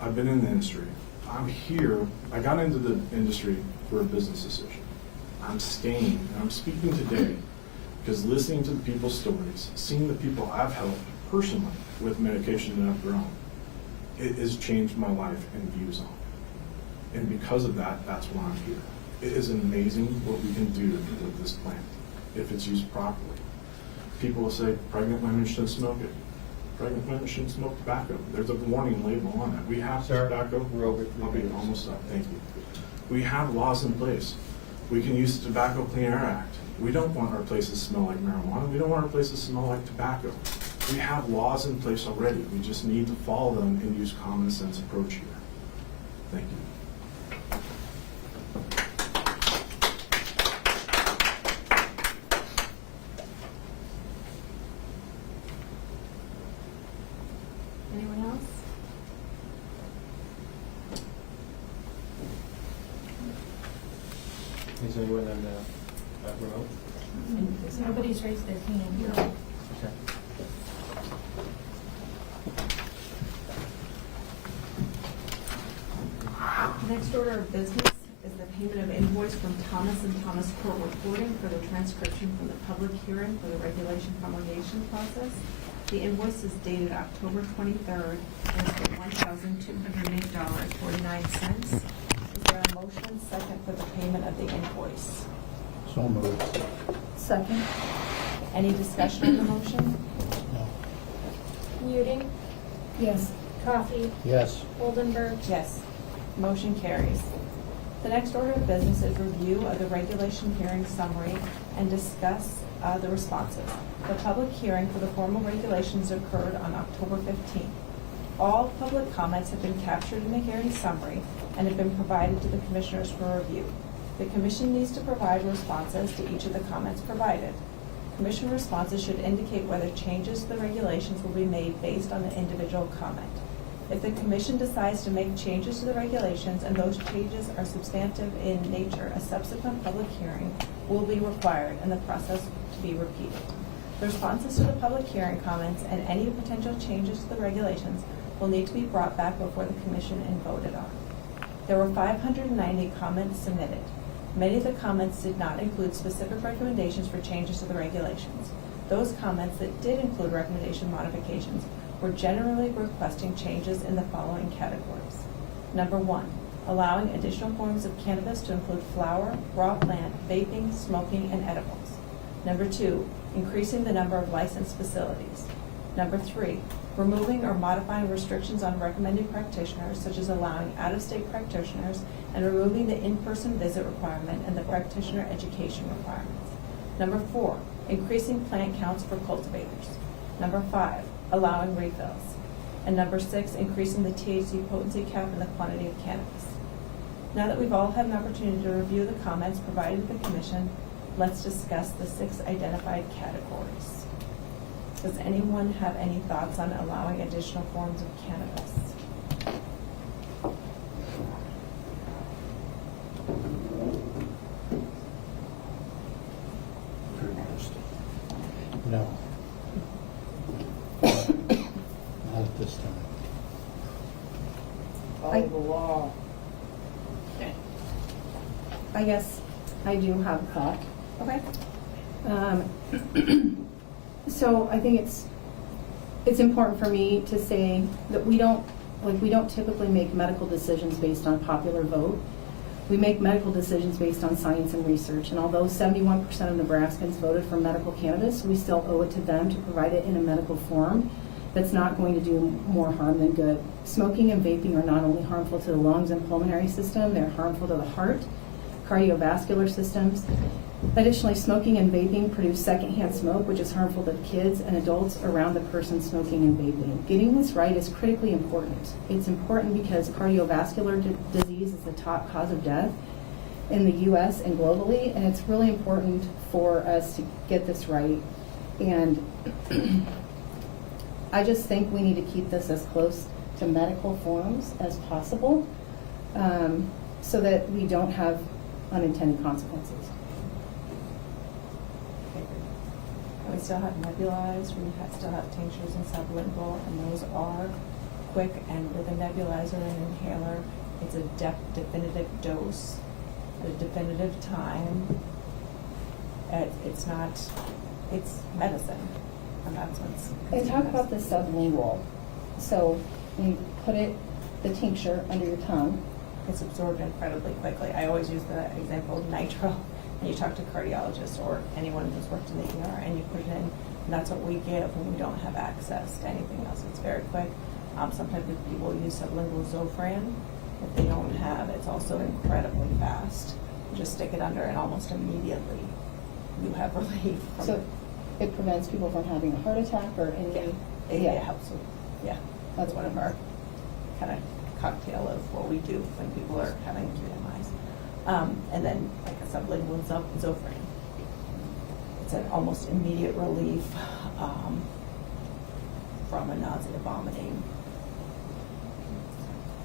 I've been in the industry. I'm here. I got into the industry for a business decision. I'm staying, and I'm speaking today because listening to the people's stories, seeing the people I've helped personally with medication that I've grown. It has changed my life and views on it. And because of that, that's why I'm here. It is amazing what we can do with this plant if it's used properly. People will say pregnant women shouldn't smoke it. Pregnant women shouldn't smoke tobacco. There's a warning label on it. We have tobacco. we're over I'll be almost up. Thank you. We have laws in place. We can use the Tobacco Clean Air Act. We don't want our places to smell like marijuana. We don't want our places to smell like tobacco. We have laws in place already. We just need to follow them and use common sense approach here. Thank you. Anyone else? Is anyone on that row? Nobody's raised their hand. Okay. The next order of business is the payment of invoice from Thomas & Thomas Court Reporting for the transcription from the public hearing for the regulation promulgation process. The invoice is dated October 23rd and is for $1,208.49. Is there a motion second for the payment of the invoice? So moved. Second. Any discussion on the motion? Muting, Yes. Coffee, Yes. Oldenburg. Yes. Motion carries. The next order of business is review of the regulation hearing summary and discuss the responses. The public hearing for the formal regulations occurred on October 15th. All public comments have been captured in the hearing summary and have been provided to the commissioners for review. The commission needs to provide responses to each of the comments provided. Commission responses should indicate whether changes to the regulations will be made based on the individual comment. If the commission decides to make changes to the regulations and those changes are substantive in nature, a subsequent public hearing will be required and the process to be repeated. The responses to the public hearing comments and any potential changes to the regulations will need to be brought back before the commission and voted on. There were 590 comments submitted. Many of the comments did not include specific recommendations for changes to the regulations. Those comments that did include recommendation modifications were generally requesting changes in the following categories. Number 1, allowing additional forms of cannabis to include flower, raw plant, vaping, smoking, and edibles. Number 2, increasing the number of licensed facilities. Number 3, removing or modifying restrictions on recommended practitioners, such as allowing out-of-state practitioners and removing the in-person visit requirement and the practitioner education requirements. Number 4, increasing plant counts for cultivators. Number 5, allowing refills. And number 6, increasing the THC potency cap and the quantity of cannabis. Now that we've all had an opportunity to review the comments provided to the commission, let's discuss the 6 identified categories. Does anyone have any thoughts on allowing additional forms of cannabis? No. Not at this time. Follow the law. I guess I do have a thought. Okay. So I think it's important for me to say that we don't typically make medical decisions based on popular vote. We make medical decisions based on science and research, and although 71% of Nebraskans voted for medical cannabis, we still owe it to them to provide it in a medical form that's not going to do more harm than good. Smoking and vaping are not only harmful to the lungs and pulmonary system, they're harmful to the heart, cardiovascular systems. Additionally, smoking and vaping produce secondhand smoke, which is harmful to kids and adults around the person smoking and vaping. Getting this right is critically important. It's important because cardiovascular disease is the top cause of death in the U.S. and globally, and it's really important for us to get this right. And I just think we need to keep this as close to medical forms as possible, so that we don't have unintended consequences. And we still have nebulized, still have tinctures and sublingual, and those are quick, and with a nebulizer and inhaler, it's a definitive dose at a definitive time. It's medicine. and that's what's. And talk about the sublingual. So when you put it, the tincture under your tongue, It's absorbed incredibly quickly. I always use the example of nitro, and you talk to a cardiologist or anyone who's worked in the ER, and you put it in, and that's what we give when we don't have access to anything else. It's very quick. Sometimes people use sublingual Zofran. If they don't have, it's also incredibly fast. You just stick it under, and almost immediately you have relief. From so it prevents people from having a heart attack or any. It helps with, that's one of our kind of cocktail of what we do when people are having TMIs. And then like a sublingual Zofran. It's an almost immediate relief from a nausea, vomiting.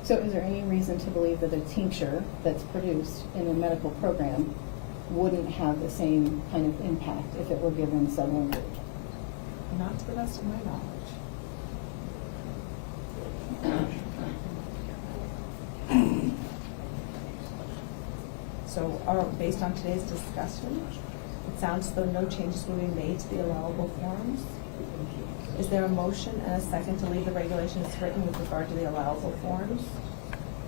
So is there any reason to believe that a tincture that's produced in a medical program wouldn't have the same kind of impact if it were given sublingually? Not to the best of my knowledge. So, based on today's discussion, it sounds as though no changes will be made to the allowable forms. Is there a motion and a second to leave the regulations written with regard to the allowable forms?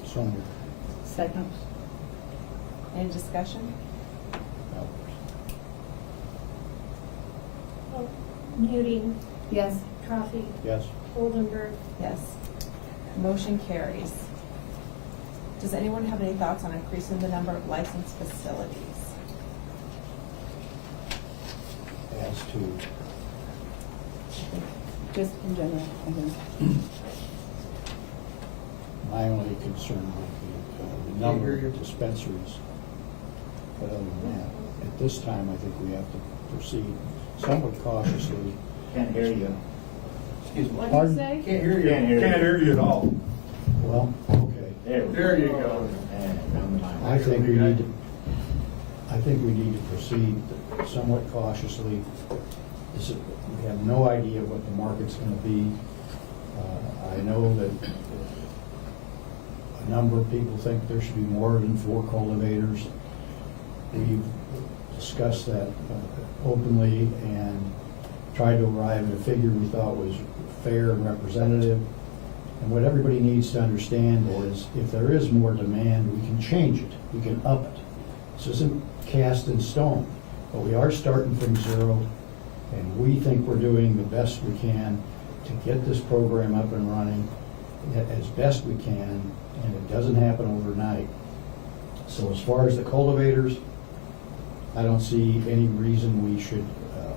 So moved. Second. Any discussion? Muting, Yes. Coffee, Yes. Oldenburg. Yes. Motion carries. Does anyone have any thoughts on increasing the number of licensed facilities? As to, Just in general, I think. my only concern would be the number of dispensaries. But other than that, at this time, I think we have to proceed somewhat cautiously. Can't hear you. Excuse me. What did Pardon? you say? Can't hear you. Can't hear you at all. Well, okay. There you go. I think we need to proceed somewhat cautiously. We have no idea what the market's going to be. I know that a number of people think there should be more than 4 cultivators. We've discussed that openly and tried to arrive at a figure we thought was fair and representative. And what everybody needs to understand is if there is more demand, we can change it. We can up it. This isn't cast in stone, but we are starting from zero, and we think we're doing the best we can to get this program up and running as best we can, and it doesn't happen overnight. So as far as the cultivators, I don't see any reason we should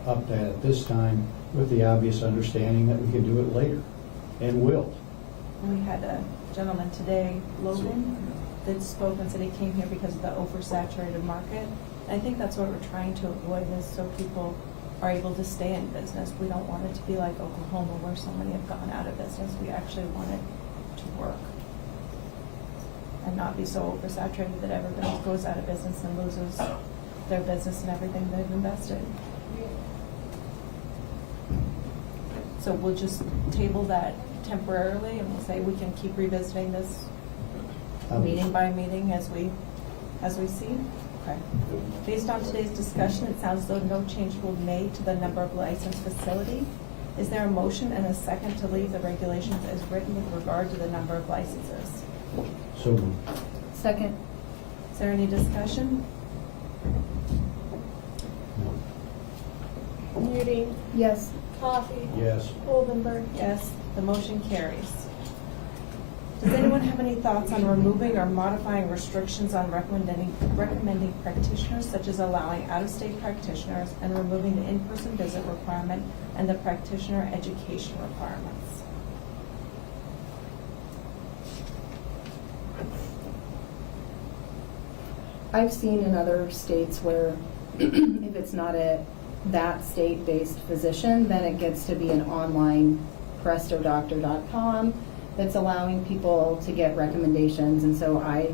up that at this time, with the obvious understanding that we can do it later, and will. We had a gentleman today, Logan, that spoke and said he came here because of the oversaturated market. And I think that's what we're trying to avoid, is so people are able to stay in business. We don't want it to be like Oklahoma where so many have gone out of business. We actually want it to work and not be so oversaturated that everybody goes out of business and loses their business and everything they've invested. So we'll just table that temporarily, and we'll say we can keep revisiting this meeting by meeting as we see. Okay. Based on today's discussion, it sounds as though no change will be made to the number of licensed facilities. Is there a motion and a second to leave the regulations as written with regard to the number of licenses? So moved. Second. Is there any discussion? Muting, Yes. Coffee, Yes. Oldenburg. Yes, the motion carries. Does anyone have any thoughts on removing or modifying restrictions on recommending practitioners, such as allowing out-of-state practitioners and removing the in-person visit requirement and the practitioner education requirements? I've seen in other states where if it's not that state-based physician, then it gets to be an online prestodoctor.com that's allowing people to get recommendations. And so I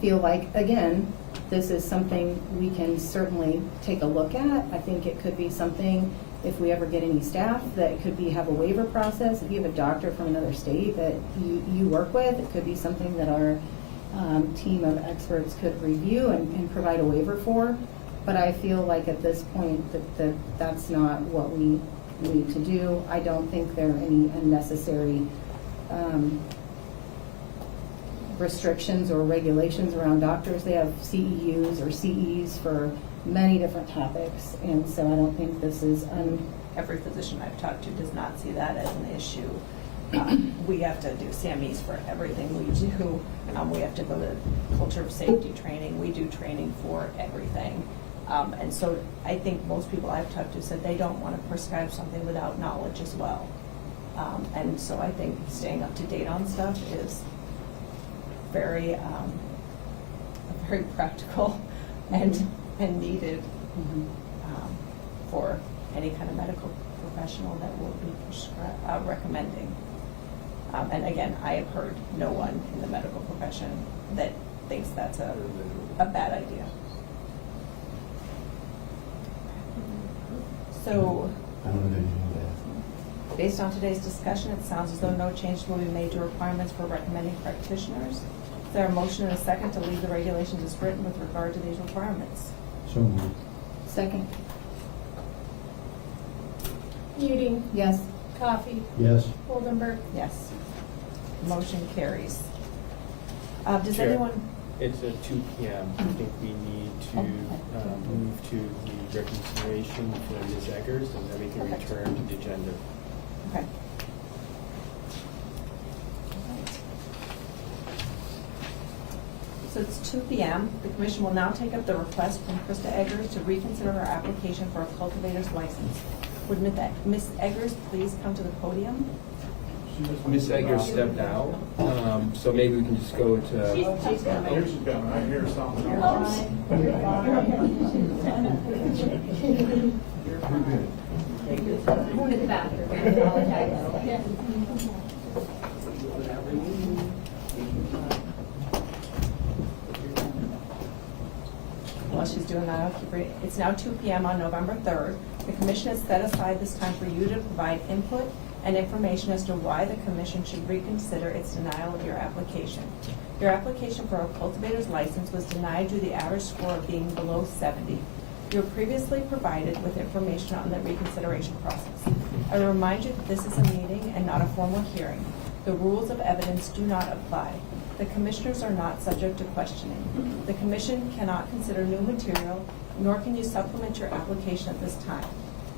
feel like, again, this is something we can certainly take a look at. I think it could be something, if we ever get any staff, that it could be have a waiver process. If you have a doctor from another state that you work with, it could be something that our team of experts could review and provide a waiver for. But I feel like at this point that's not what we need to do. I don't think there are any unnecessary restrictions or regulations around doctors. They have CEUs or CEs for many different topics, and so I don't think this is Every physician I've talked to does not see that as an issue. We have to do CMEs for everything we do. We have to go to culture of safety training. We do training for everything. And so I think most people I've talked to said they don't want to prescribe something without knowledge as well. And so I think staying up to date on stuff is very, very practical and needed for any kind of medical professional that will be recommending. And again, I have heard no one in the medical profession that thinks that's a bad idea. So, based on today's discussion, it sounds as though no change will be made to requirements for recommending practitioners. Is there a motion and a second to leave the regulations as written with regard to these requirements? So moved. Second. Muting. Yes. Coffee. Yes. Oldenburg. Yes. Motion carries. Does Chair, anyone? It's at 2 p.m. I think we need to move to the reconsideration for Ms. Eggers, and then we can return to the agenda. Okay. So it's 2 p.m. The commission will now take up the request from Krista Eggers to reconsider her application for a cultivator's license. Would Ms. Eggers please come to the podium? Ms. Eggers stepped out, so maybe we can just go to... She's coming. I hear something. Go to the bathroom. I apologize. While she's doing that, I'll keep reading. It's now 2 p.m. on November 3rd. The commission has set aside this time for you to provide input and information as to why the commission should reconsider its denial of your application. Your application for a cultivator's license was denied due to the average score of being below 70. You were previously provided with information on the reconsideration process. I will remind you that this is a meeting and not a formal hearing. The rules of evidence do not apply. The commissioners are not subject to questioning. The commission cannot consider new material, nor can you supplement your application at this time.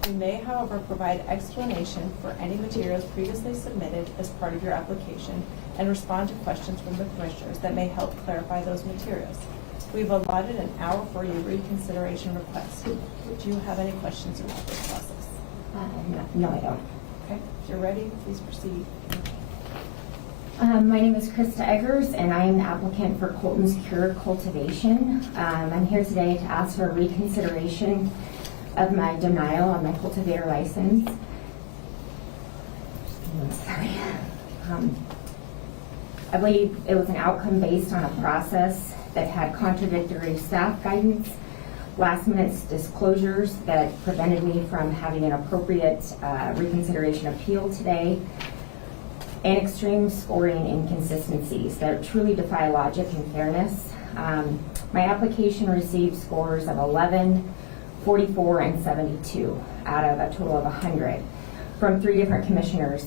You may, however, provide explanation for any materials previously submitted as part of your application and respond to questions from the commissioners that may help clarify those materials. We've allotted an hour for your reconsideration request. Do you have any questions about this process? No, I don't. Okay, if you're ready, please proceed. My name is Krista Eggers, and I am the applicant for Colton's Cure Cultivation. I'm here today to ask for a reconsideration of my denial on my cultivator license. Sorry. I believe it was an outcome based on a process that had contradictory staff guidance, last-minute disclosures that prevented me from having an appropriate reconsideration appeal today, and extreme scoring inconsistencies that truly defy logic and fairness. My application received scores of 11, 44, and 72 out of a total of 100 from 3 different commissioners.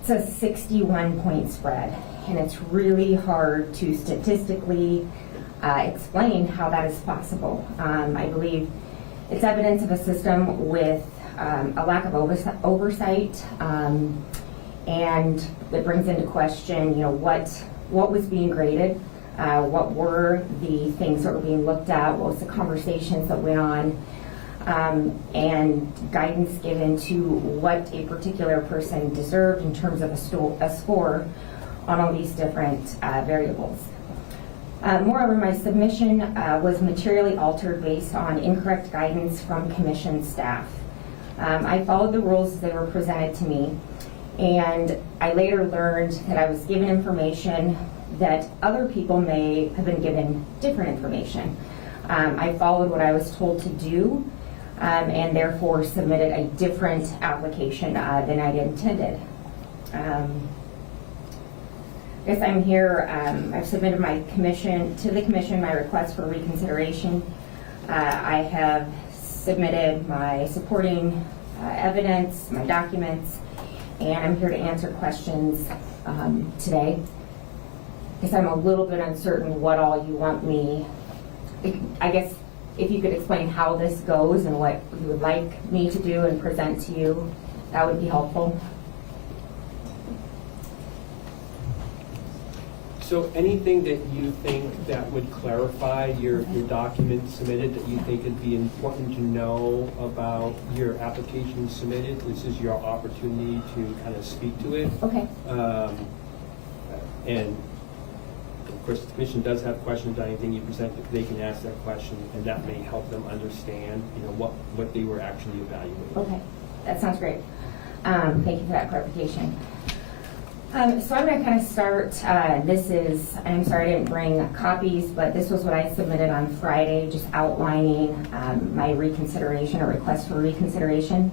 It's a 61-point spread, and it's really hard to statistically explain how that is possible. I believe it's evidence of a system with a lack of oversight, and it brings into question, what was being graded, what were the things that were being looked at, what was the conversations that went on, and guidance given to what a particular person deserved in terms of a score on all these different variables. Moreover, my submission was materially altered based on incorrect guidance from commission staff. I followed the rules as they were presented to me, and I later learned that I was given information that other people may have been given different information. I followed what I was told to do, and therefore submitted a different application than I'd intended. I guess I'm here, I've submitted to the commission my request for reconsideration. I have submitted my supporting evidence, my documents, and I'm here to answer questions today, because I'm a little bit uncertain what all you want me, I guess if you could explain how this goes and what you would like me to do and present to you, that would be helpful. So anything that you think that would clarify your document submitted that you think would be important to know about your application submitted, this is your opportunity to kind of speak to it. Okay. And of course, the commission does have questions on anything you present, they can ask that question, and that may help them understand, what they were actually evaluating. Okay, that sounds great. Thank you for that clarification. So I'm going to kind of start, I'm sorry I didn't bring copies, but this was what I submitted on Friday, just outlining my reconsideration or request for reconsideration.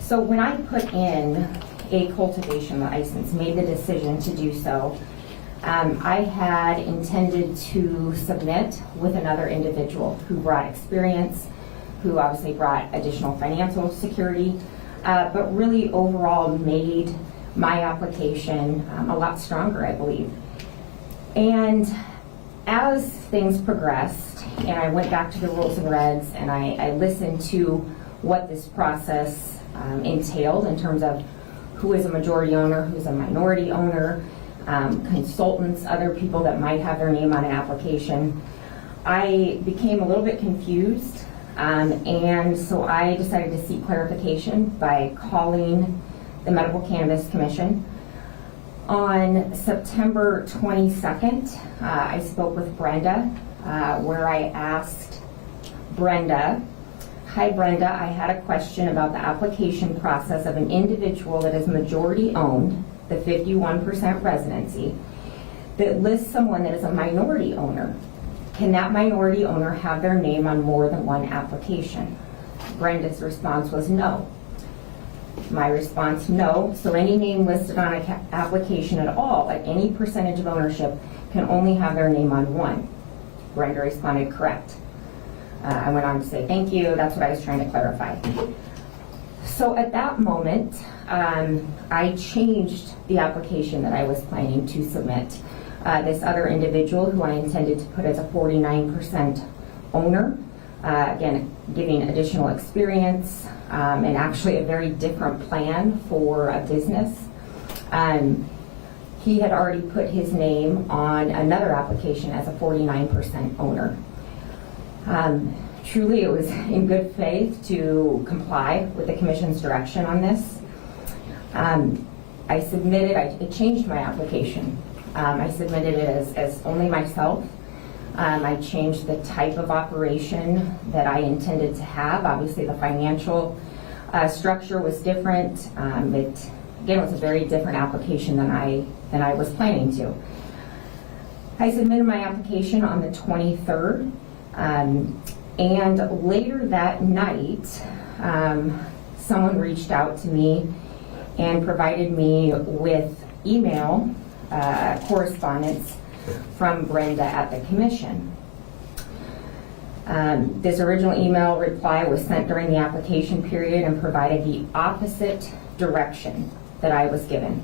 So when I put in a cultivation license, made the decision to do so, I had intended to submit with another individual who brought experience, who obviously brought additional financial security, but really overall made my application a lot stronger, I believe. And as things progressed, and I went back to the rules and regs, and I listened to what this process entailed in terms of who is a majority owner, who's a minority owner, consultants, other people that might have their name on an application, I became a little bit confused. And so I decided to seek clarification by calling the Medical Cannabis Commission. On September 22nd, I spoke with Brenda, where I asked Brenda, "Hi Brenda, I had a question about the application process of an individual that is majority owned, the 51% residency, that lists someone that is a minority owner. Can that minority owner have their name on more than one application?" Brenda's response was no. My response, no. So any name listed on an application at all, at any percentage of ownership, can only have their name on one. Brenda responded, correct. I went on to say, thank you, that's what I was trying to clarify. So at that moment, I changed the application that I was planning to submit. This other individual who I intended to put as a 49% owner, again, giving additional experience and actually a very different plan for a business. He had already put his name on another application as a 49% owner. Truly, it was in good faith to comply with the Commission's direction on this. I changed my application. I submitted it as only myself. I changed the type of operation that I intended to have. Obviously, the financial structure was different. It was a very different application than I was planning to. I submitted my application on the 23rd, and later that night, someone reached out to me and provided me with email correspondence from Brenda at the Commission. This original email reply was sent during the application period and provided the opposite direction that I was given,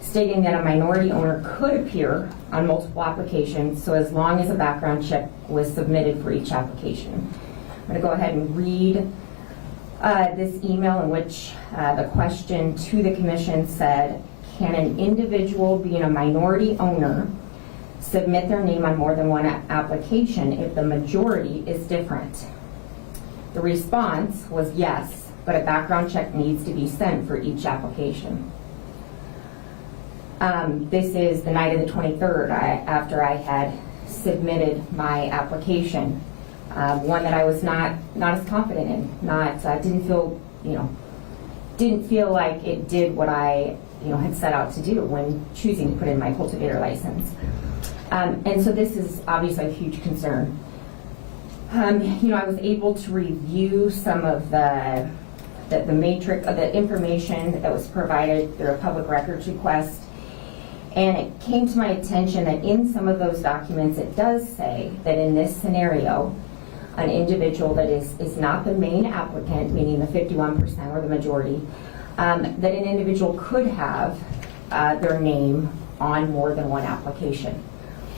stating that a minority owner could appear on multiple applications, so as long as a background check was submitted for each application. I'm going to go ahead and read this email in which the question to the Commission said, can an individual being a minority owner submit their name on more than one application if the majority is different? The response was yes, but a background check needs to be sent for each application. This is the night of the 23rd, after I had submitted my application, one that I was not as confident in, didn't feel like it did what I had set out to do when choosing to put in my cultivator license. And so this is obviously a huge concern. I was able to review some of the matrix of the information that was provided through a public records request, and it came to my attention that in some of those documents it does say that in this scenario, an individual that is not the main applicant, meaning the 51% or the majority, that an individual could have their name on more than one application.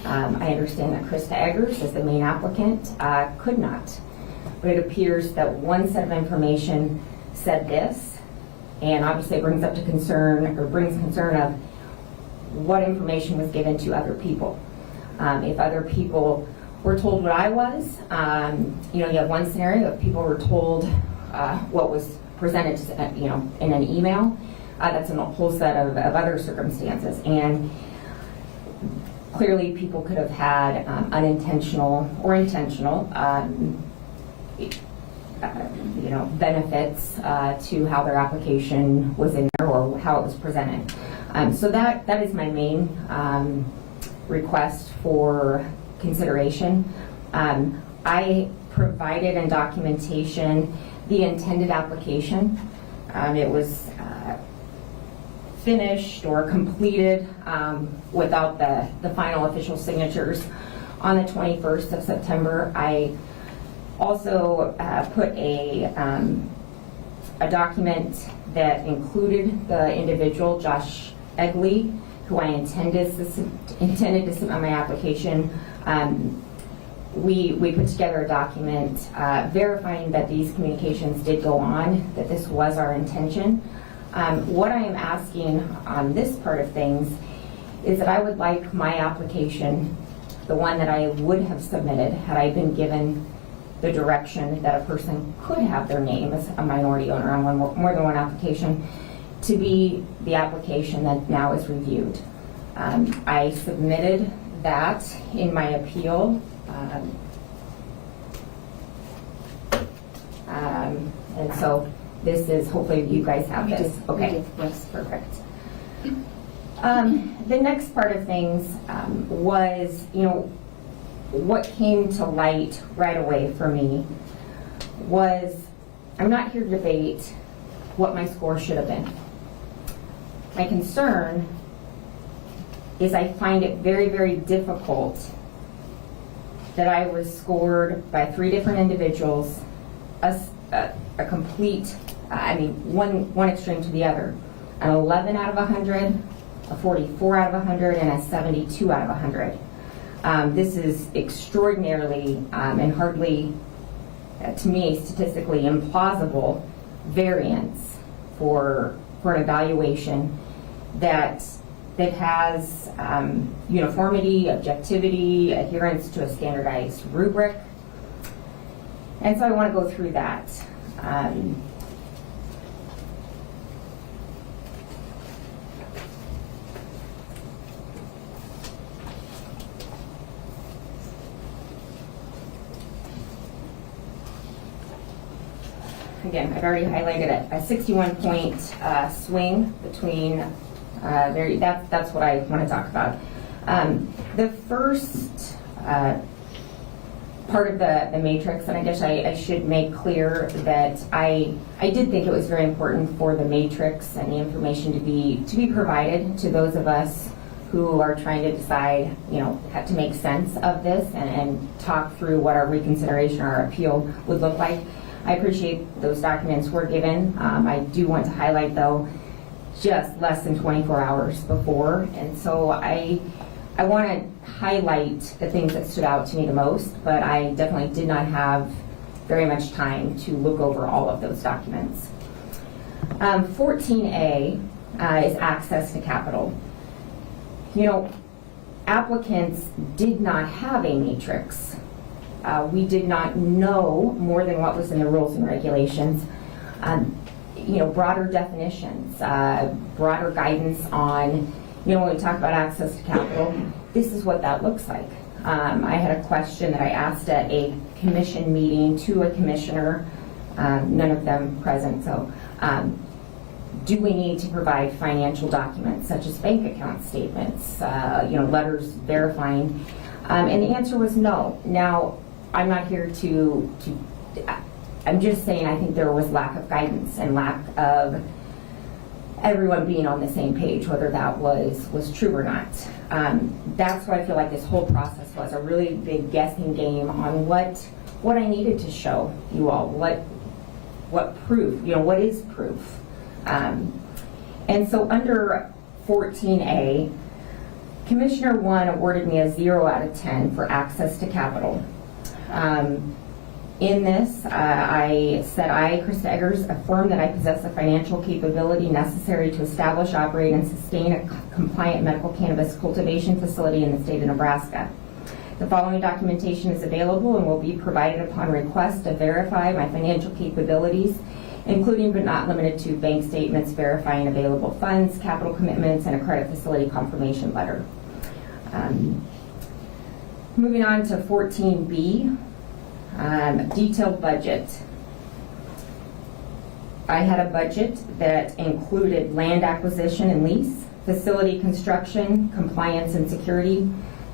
I understand that Krista Eggers, as the main applicant, could not. But it appears that one set of information said this, and obviously it brings concern of what information was given to other people. If other people were told what I was, you have one scenario if people were told what was presented, in an email. That's a whole set of other circumstances, and clearly people could have had unintentional or intentional benefits to how their application was in there or how it was presented. So that is my main request for consideration. I provided in documentation the intended application. It was finished or completed without the final official signatures on the 21st of September. I also put a document that included the individual, Josh Egley, who I intended to submit my application. We put together a document verifying that these communications did go on, that this was our intention. What I am asking on this part of things is that I would like my application, the one that I would have submitted had I been given the direction that a person could have their name as a minority owner on more than one application, to be the application that now is reviewed. I submitted that in my appeal. And so this is, hopefully you guys have this. Okay, yes, perfect. The next part of things was, what came to light right away for me was, I'm not here to debate what my score should have been. My concern is I find it very, very difficult that I was scored by 3 different individuals, a complete, one extreme to the other, an 11 out of 100, a 44 out of 100, and a 72 out of 100. This is extraordinarily and hardly, to me, statistically implausible variance for an evaluation that has uniformity, objectivity, adherence to a standardized rubric. And so I want to go through that. Again, I've already highlighted a 61-point swing between that's what I want to talk about. The first part of the matrix, and I guess I should make clear that I did think it was very important for the matrix and the information to be provided to those of us who are trying to decide, how to make sense of this and talk through what our reconsideration or our appeal would look like. I appreciate those documents were given. I do want to highlight, though, just less than 24 hours before, and so I want to highlight the things that stood out to me the most, but I definitely did not have very much time to look over all of those documents. 14A is access to capital. Applicants did not have a matrix. We did not know more than what was in the rules and regulations. Broader definitions, broader guidance on, when we talk about access to capital, this is what that looks like. I had a question that I asked at a commission meeting to a commissioner, none of them present, so do we need to provide financial documents such as bank account statements, letters verifying? And the answer was no. Now, I'm not here to I'm just saying I think there was lack of guidance and lack of everyone being on the same page, whether that was true or not. That's why I feel like this whole process was a really big guessing game on what what I needed to show you all, what proof, what is proof. And so under 14A, Commissioner 1 awarded me a 0 out of 10 for access to capital. In this, I said I, Krista Eggers, affirm that I possess the financial capability necessary to establish, operate, and sustain a compliant medical cannabis cultivation facility in the state of Nebraska. The following documentation is available and will be provided upon request to verify my financial capabilities, including but not limited to bank statements verifying available funds, capital commitments, and a credit facility confirmation letter. Moving on to 14B, detailed budget. I had a budget that included land acquisition and lease, facility construction, compliance and security,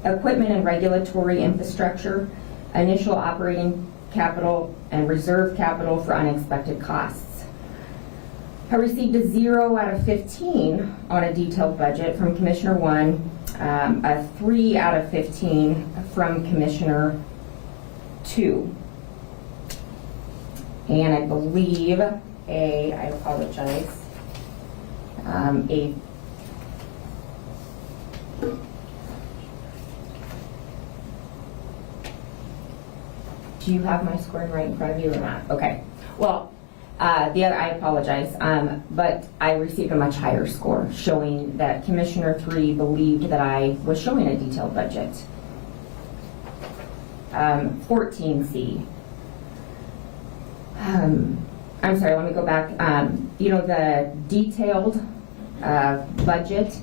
equipment and regulatory infrastructure, initial operating capital, and reserve capital for unexpected costs. I received a 0 out of 15 on a detailed budget from Commissioner 1, a 3 out of 15 from Commissioner 2, and I believe I apologize, do you have my scoring right in front of you or not? Okay. Well, the other, I apologize, but I received a much higher score, showing that Commissioner 3 believed that I was showing a detailed budget. 14C. I'm sorry, let me go back. The detailed budget,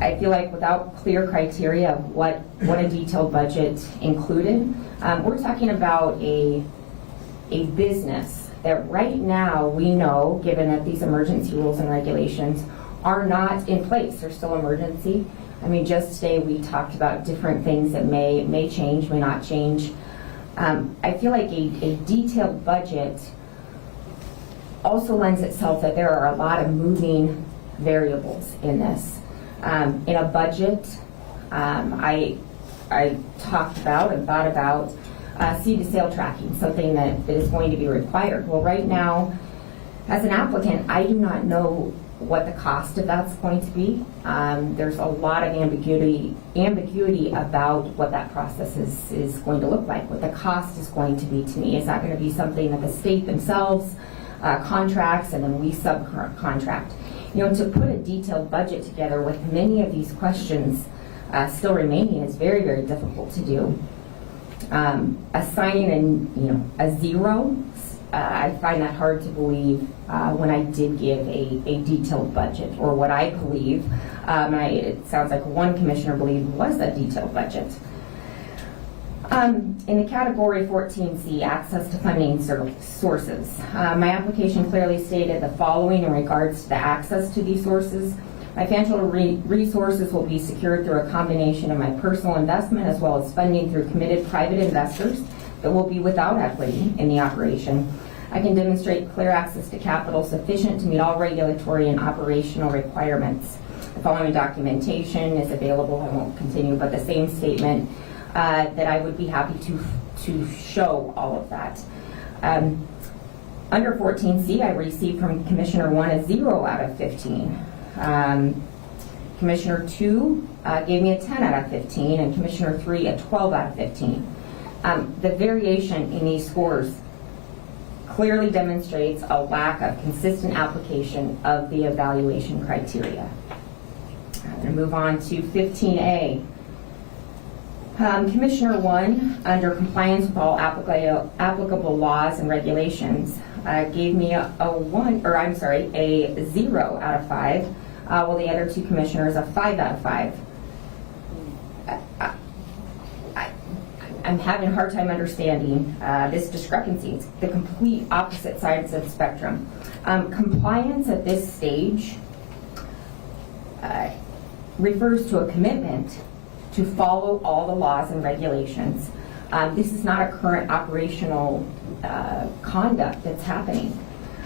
I feel like without clear criteria of what a detailed budget included, we're talking about a business that right now we know, given that these emergency rules and regulations are not in place, they're still emergency. I mean, just today we talked about different things that may change, may not change. I feel like a detailed budget also lends itself that there are a lot of moving variables in this. In a budget, I talked about and thought about seed to sale tracking, something that is going to be required. Well, right now, as an applicant, I do not know what the cost of that's going to be. There's a lot of ambiguity about what that process is going to look like, what the cost is going to be to me. Is that going to be something that the state themselves contracts and then we subcontract? To put a detailed budget together with many of these questions still remaining is very, very difficult to do. Assigning a 0, I find that hard to believe when I did give a detailed budget, or what I believe, it sounds like one commissioner believed was a detailed budget. In the category 14C, access to funding sources, my application clearly stated the following in regards to the access to these sources. My financial resources will be secured through a combination of my personal investment as well as funding through committed private investors that will be without equity in the operation. I can demonstrate clear access to capital sufficient to meet all regulatory and operational requirements. The following documentation is available. I won't continue, but the same statement that I would be happy to show all of that. Under 14C, I received from Commissioner 1 a 0 out of 15. Commissioner 2 gave me a 10 out of 15, and Commissioner 3 a 12 out of 15. The variation in these scores clearly demonstrates a lack of consistent application of the evaluation criteria. I'm going to move on to 15A. Commissioner 1, under compliance with all applicable laws and regulations, gave me a 0 out of 5, while the other two commissioners a 5 out of 5. I'm having a hard time understanding this discrepancy. It's the complete opposite sides of the spectrum. Compliance at this stage refers to a commitment to follow all the laws and regulations. This is not a current operational conduct that's happening.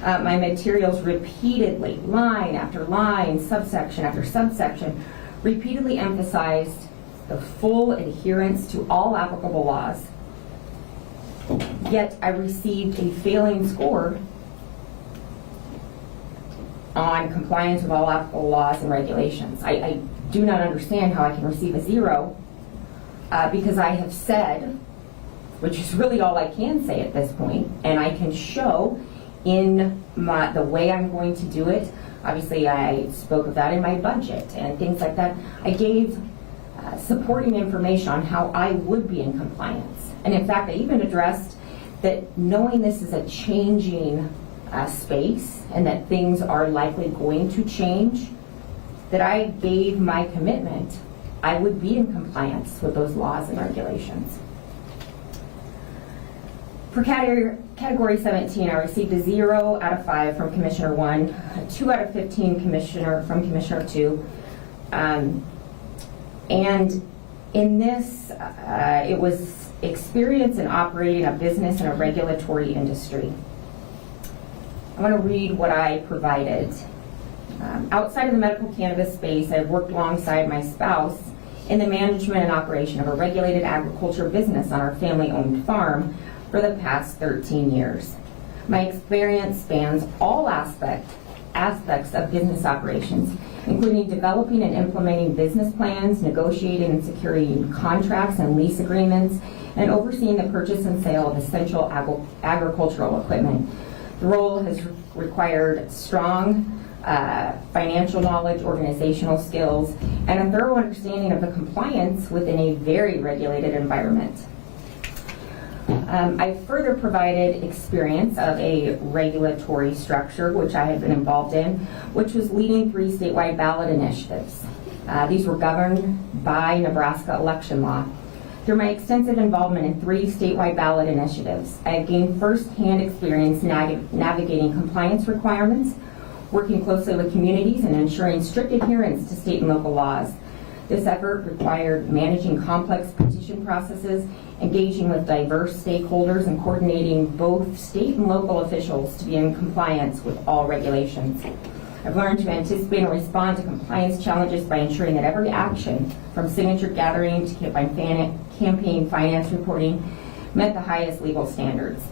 My materials repeatedly, line after line, subsection after subsection, repeatedly emphasized the full adherence to all applicable laws. Yet I received a failing score on compliance with all applicable laws and regulations. I do not understand how I can receive a 0 because I have said, which is really all I can say at this point, and I can show in the way I'm going to do it. Obviously, I spoke of that in my budget and things like that. I gave supporting information on how I would be in compliance. And in fact, I even addressed that knowing this is a changing space and that things are likely going to change, that I gave my commitment I would be in compliance with those laws and regulations. For category 17, I received a 0 out of 5 from Commissioner 1, a 2 out of 15 from Commissioner 2. And in this, it was experience in operating a business in a regulatory industry. I want to read what I provided. Outside of the medical cannabis space, I've worked alongside my spouse in the management and operation of a regulated agriculture business on our family-owned farm for the past 13 years. My experience spans all aspects of business operations, including developing and implementing business plans, negotiating and securing contracts and lease agreements, and overseeing the purchase and sale of essential agricultural equipment. The role has required strong financial knowledge, organizational skills, and a thorough understanding of the compliance within a very regulated environment. I further provided experience of a regulatory structure, which I have been involved in, which was leading 3 statewide ballot initiatives. These were governed by Nebraska election law. Through my extensive involvement in 3 statewide ballot initiatives, I have gained first-hand experience navigating compliance requirements, working closely with communities, and ensuring strict adherence to state and local laws. This effort required managing complex petition processes, engaging with diverse stakeholders, and coordinating both state and local officials to be in compliance with all regulations. I've learned to anticipate and respond to compliance challenges by ensuring that every action, from signature gathering to campaign finance reporting, met the highest legal standards.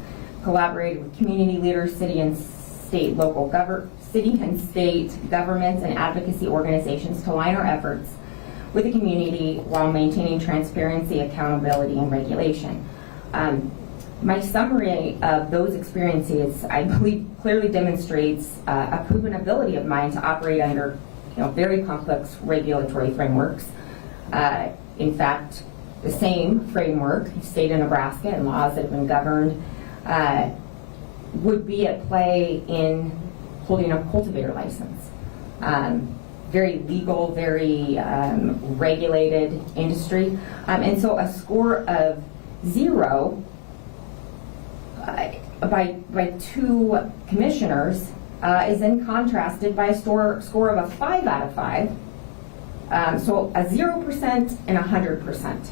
Collaborated with community leaders, city and state governments and advocacy organizations to align our efforts with the community while maintaining transparency, accountability, and regulation. My summary of those experiences, I believe, clearly demonstrates a proven ability of mine to operate under very complex regulatory frameworks. In fact, the same framework, state of Nebraska and laws that have been governed, would be at play in holding a cultivator license. Very legal, very regulated industry. And so a score of 0 by 2 commissioners is then contrasted by a score of a 5 out of 5. So a 0% and 100%.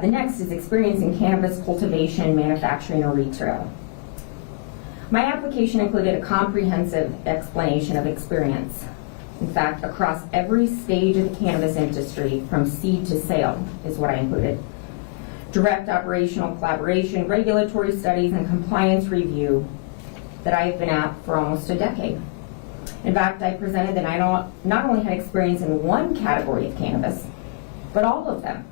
The next is experience in cannabis cultivation, manufacturing, or retail. My application included a comprehensive explanation of experience. In fact, across every stage of the cannabis industry, from seed to sale, is what I included. Direct operational collaboration, regulatory studies, and compliance review that I have been at for almost a decade. In fact, I presented that I not only had experience in one category of cannabis, but all of them.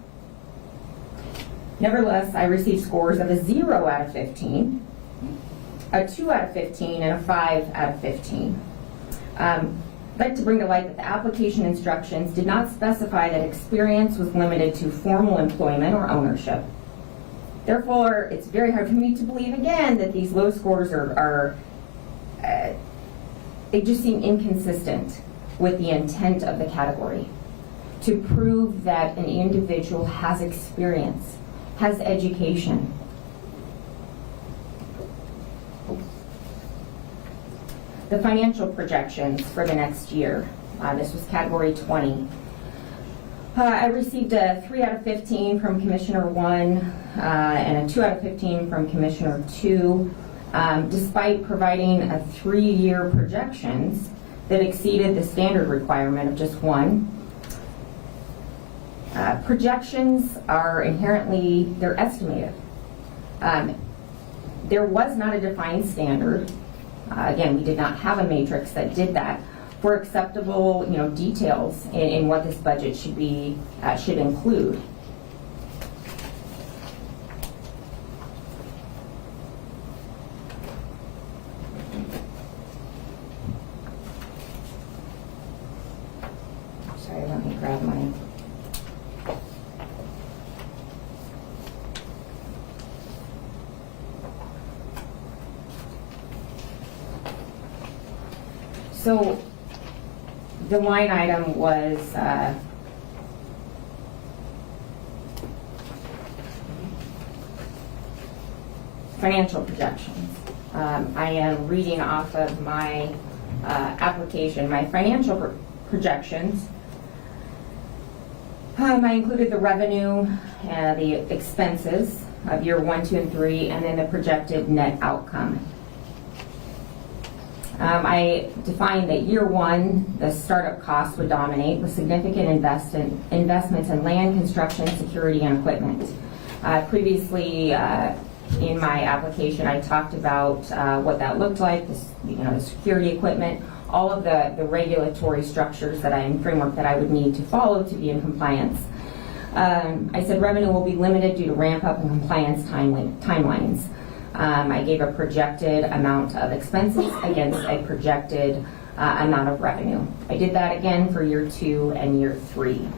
Nevertheless, I received scores of a 0 out of 15, a 2 out of 15, and a 5 out of 15. I'd like to bring to light that the application instructions did not specify that experience was limited to formal employment or ownership. Therefore, it's very hard for me to believe again that these low scores they just seem inconsistent with the intent of the category, to prove that an individual has experience, has education. The financial projections for the next year. This was category 20. I received a 3 out of 15 from Commissioner 1 and a 2 out of 15 from Commissioner 2, despite providing a 3-year projections that exceeded the standard requirement of just 1. Projections are inherently, they're estimated. There was not a defined standard. Again, we did not have a matrix that did that for acceptable, details in what this budget should include. Sorry, let me grab my. So the line item was financial projections. I am reading off of my application, my financial projections. I included the revenue, the expenses of year 1, 2, and 3, and then the projected net outcome. I defined that year 1, the startup costs would dominate with significant investments in land, construction, security, and equipment. Previously, in my application, I talked about what that looked like, the security equipment, all of the regulatory structures and framework that I would need to follow to be in compliance. I said revenue will be limited due to ramp up and compliance timelines. I gave a projected amount of expenses against a projected amount of revenue. I did that again for year 2 and year 3.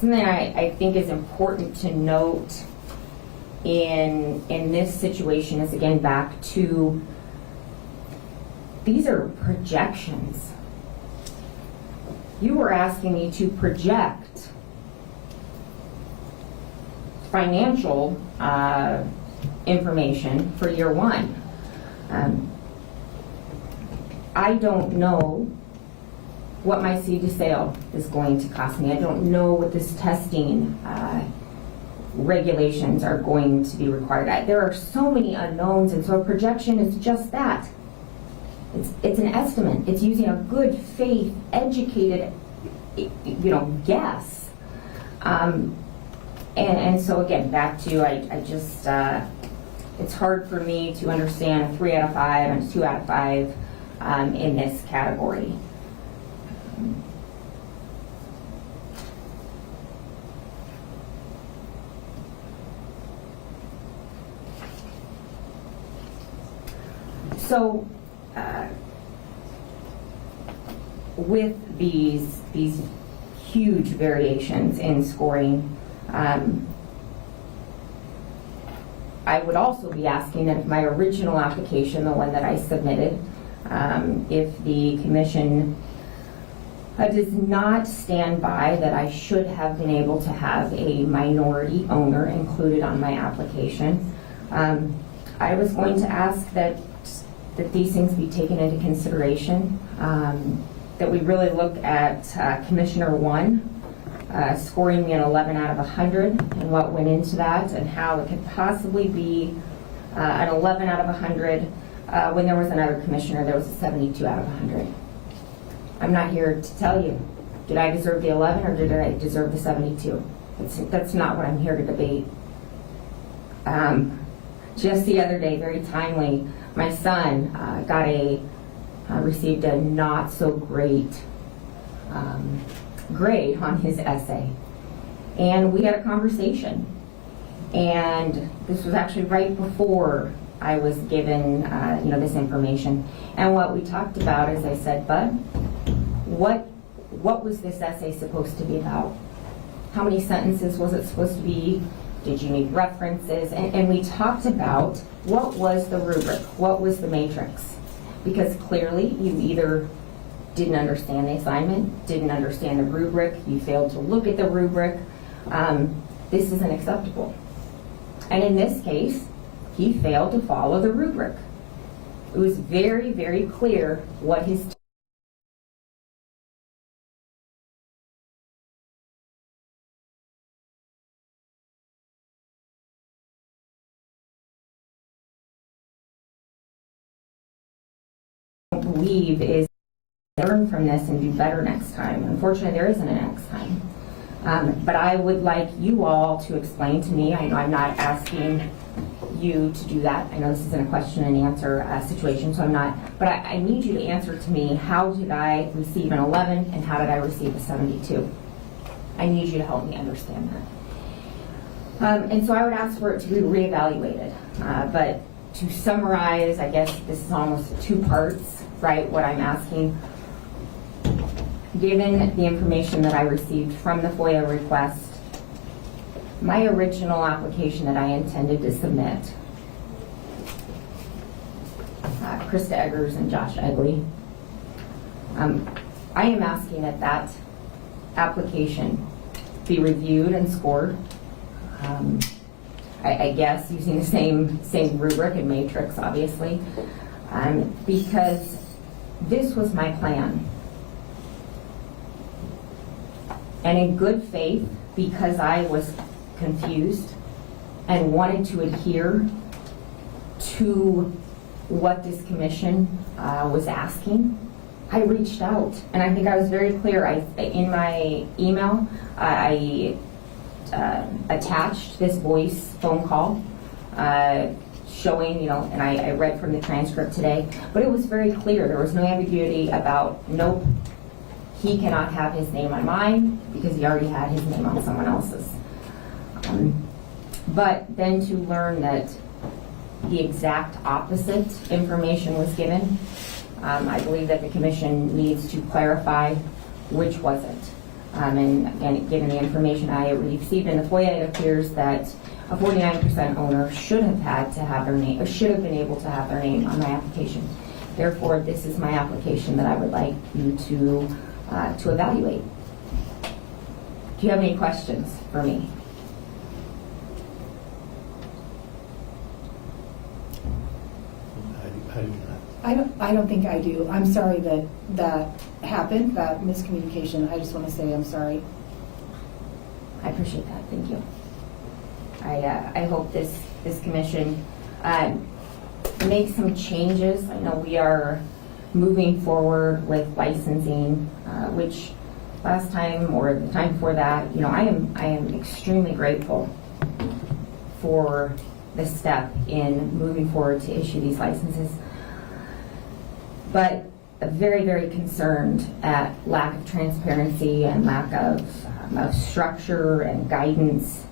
Something I think is important to note in this situation is, again, back to these are projections. You were asking me to project financial information for year 1. I don't know what my seed to sale is going to cost me. I don't know what this testing regulations are going to be required. There are so many unknowns, and so a projection is just that. It's an estimate. It's using a good faith, educated, guess. And so again, back to I just it's hard for me to understand a 3 out of 5 and a 2 out of 5 in this category. So with these huge variations in scoring, I would also be asking that if my original application, the one that I submitted, if the commission does not stand by that I should have been able to have a minority owner included on my application, I was going to ask that these things be taken into consideration, that we really look at Commissioner 1 scoring me an 11 out of 100 and what went into that, and how it could possibly be an 11 out of 100 when there was another commissioner that was a 72 out of 100. I'm not here to tell you, did I deserve the 11 or did I deserve the 72? That's not what I'm here to debate. Just the other day, very timely, my son received a not so great grade on his essay, and we had a conversation, and this was actually right before I was given this information. And what we talked about is, I said, Bud, what was this essay supposed to be about? How many sentences was it supposed to be? Did you need references? And we talked about what was the rubric, what was the matrix, because clearly you either didn't understand the assignment, didn't understand the rubric, you failed to look at the rubric. This isn't acceptable. And in this case, he failed to follow the rubric. It was very, very clear what his believe is learn from this and do better next time. Unfortunately, there isn't a next time. But I would like you all to explain to me, I know I'm not asking you to do that. I know this isn't a question and answer situation, so I'm not, but I need you to answer to me, how did I receive an 11 and how did I receive a 72? I need you to help me understand that. And so I would ask for it to be reevaluated. But to summarize, I guess this is almost 2 parts, right, what I'm asking. Given the information that I received from the FOIA request, my original application that I intended to submit, Krista Eggers and Josh Egley, I am asking that that application be reviewed and scored, I guess using the same rubric and matrix, obviously, because this was my plan. And in good faith, because I was confused and wanted to adhere to what this commission was asking, I reached out. And I think I was very clear. In my email, I attached this voice phone call showing, and I read from the transcript today, but it was very clear. There was no ambiguity about, nope, he cannot have his name on mine because he already had his name on someone else's. But then to learn that the exact opposite information was given, I believe that the commission needs to clarify which was it. And again, given the information I received in the FOIA, it appears that a 49% owner should have had to have their name, or should have been able to have their name on my application. Therefore, this is my application that I would like you to evaluate. Do you have any questions for me? I do not. I don't think I do. I'm sorry that happened, that miscommunication. I just want to say I'm sorry. I appreciate that. Thank you. I hope this commission makes some changes. I know we are moving forward with licensing, which last time or the time before that, I am extremely grateful for the step in moving forward to issue these licenses, but very, very concerned at lack of transparency and lack of structure and guidance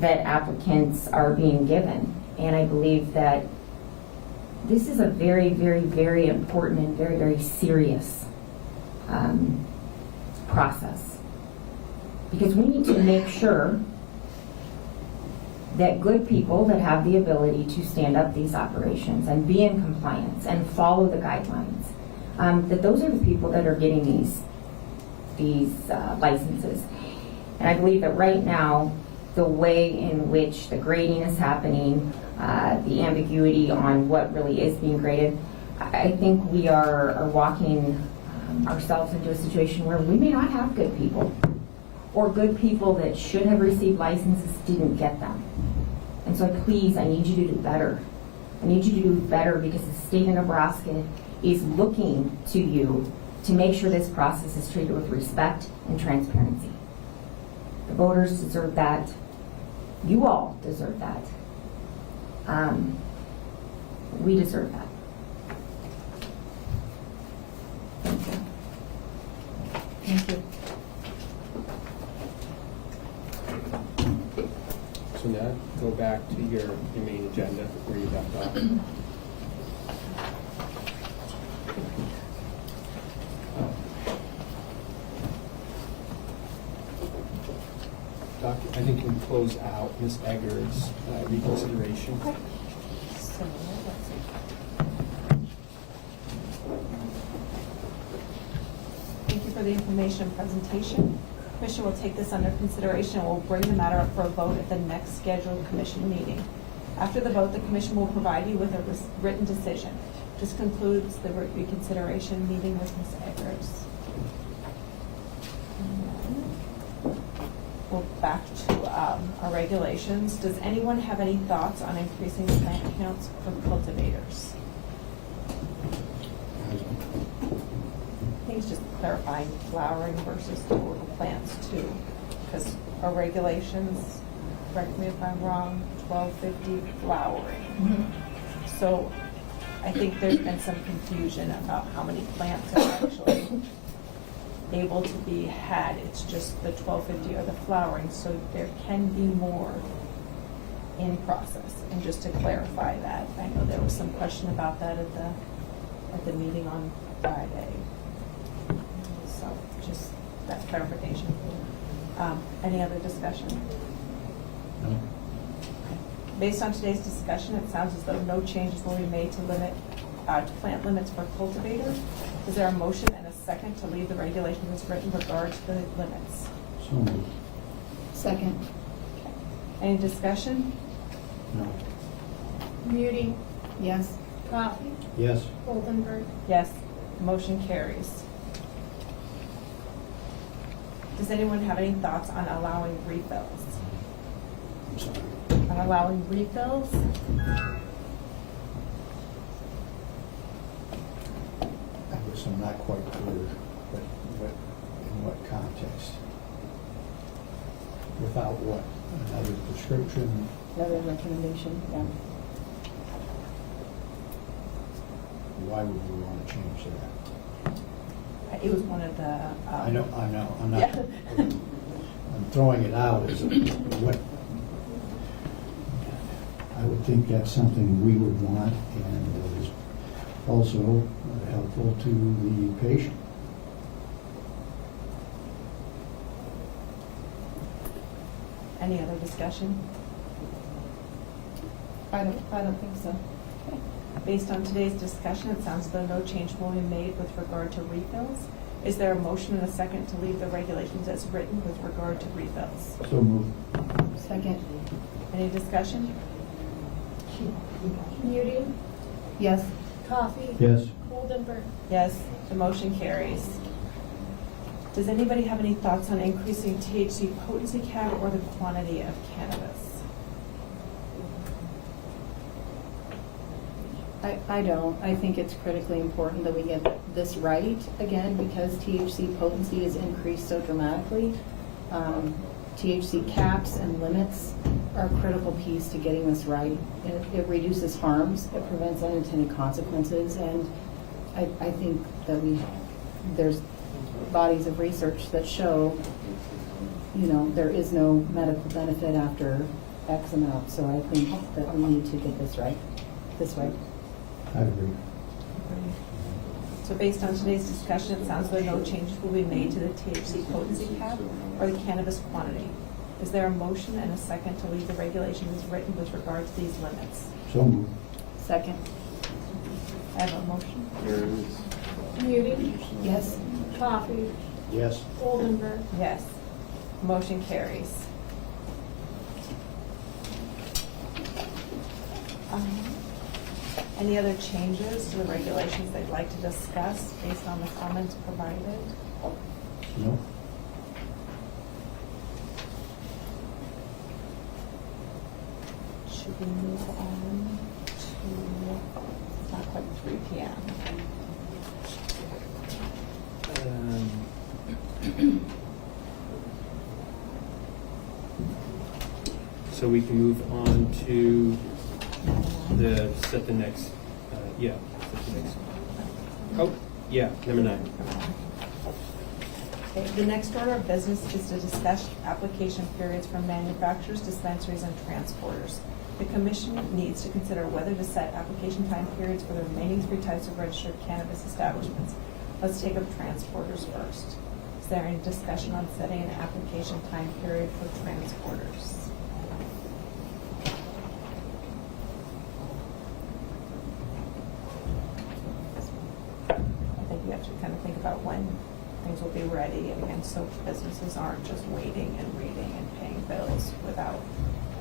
that applicants are being given. And I believe that this is a very, very, very important and very, very serious process, because we need to make sure that good people that have the ability to stand up these operations and be in compliance and follow the guidelines, that those are the people that are getting these licenses. And I believe that right now, the way in which the grading is happening, the ambiguity on what really is being graded, I think we are walking ourselves into a situation where we may not have good people, or good people that should have received licenses didn't get them. And so please, I need you to do better. I need you to do better, because the state of Nebraska is looking to you to make sure this process is treated with respect and transparency. The voters deserve that. You all deserve that. We deserve that. Thank you. Thank you. So now, go back to your main agenda where you left off. I think you can close out Ms. Eggers' reconsideration. Okay. So, let's see. Thank you for the information and presentation. Commission will take this under consideration and will bring the matter up for a vote at the next scheduled commission meeting. After the vote, the commission will provide you with a written decision. This concludes the reconsideration meeting with Ms. Eggers. We're back to our regulations. Does anyone have any thoughts on increasing the plant counts for cultivators? I think it's just clarifying flowering versus total plants too. Because our regulations, correct me if I'm wrong, 1250 flowering. So I think there's been some confusion about how many plants are actually able to be had. It's just the 1250 or the flowering, so there can be more in process. And just to clarify that, I know there was some question about that at the meeting on Friday. So just that clarification. Any other discussion? No? Based on today's discussion, it sounds as though no changes will be made to plant limits for cultivators. Is there a motion and a second to leave the regulations as written with regard to the limits? So moved. Second. Any discussion? No. Muti, Yes. Coffee, Yes? Oldenburg. Yes, motion carries. Does anyone have any thoughts on allowing refills? I'm sorry. On allowing refills? I guess I'm not quite clear, but in what context? Without what? Another prescription? Another recommendation, yeah. Why would we want to change that? It was one of the. I know, I'm not, Yeah. I'm throwing it out as what, I would think that's something we would want and is also helpful to the patient. Any other discussion? I don't think so. Okay. Based on today's discussion, it sounds as though no change will be made with regard to refills. Is there a motion and a second to leave the regulations as written with regard to refills? So moved. Second. Any discussion? Muti, Yes. Coffee, Yes? Oldenburg. Yes, the motion carries. Does anybody have any thoughts on increasing THC potency cap or the quantity of cannabis? I don't. I think it's critically important that we get this right, again, because THC potency is increased so dramatically. THC caps and limits are a critical piece to getting this right. It reduces harms, it prevents unintended consequences, and I think that there's bodies of research that show, there is no medical benefit after X amount, so I think that we need to get this right, this way. I agree. So based on today's discussion, it sounds like no changes will be made to the THC potency cap or the cannabis quantity. Is there a motion and a second to leave the regulations as written with regard to these limits? So moved. Second. I have a motion. Muti, Yes. Coffee, Yes? Oldenburg. Yes. Motion carries. Any other changes to the regulations they'd like to discuss based on the comments provided? No? Should we move on to, it's not quite 3 p.m. So we can move on to set the next, number 9. Okay, the next order of business is to discuss application periods for manufacturers, dispensaries, and transporters. The commission needs to consider whether to set application time periods for the remaining 3 types of registered cannabis establishments. Let's take up transporters first. Is there any discussion on setting an application time period for transporters? I think we have to kind of think about when things will be ready, and again, so businesses aren't just waiting and reading and paying bills without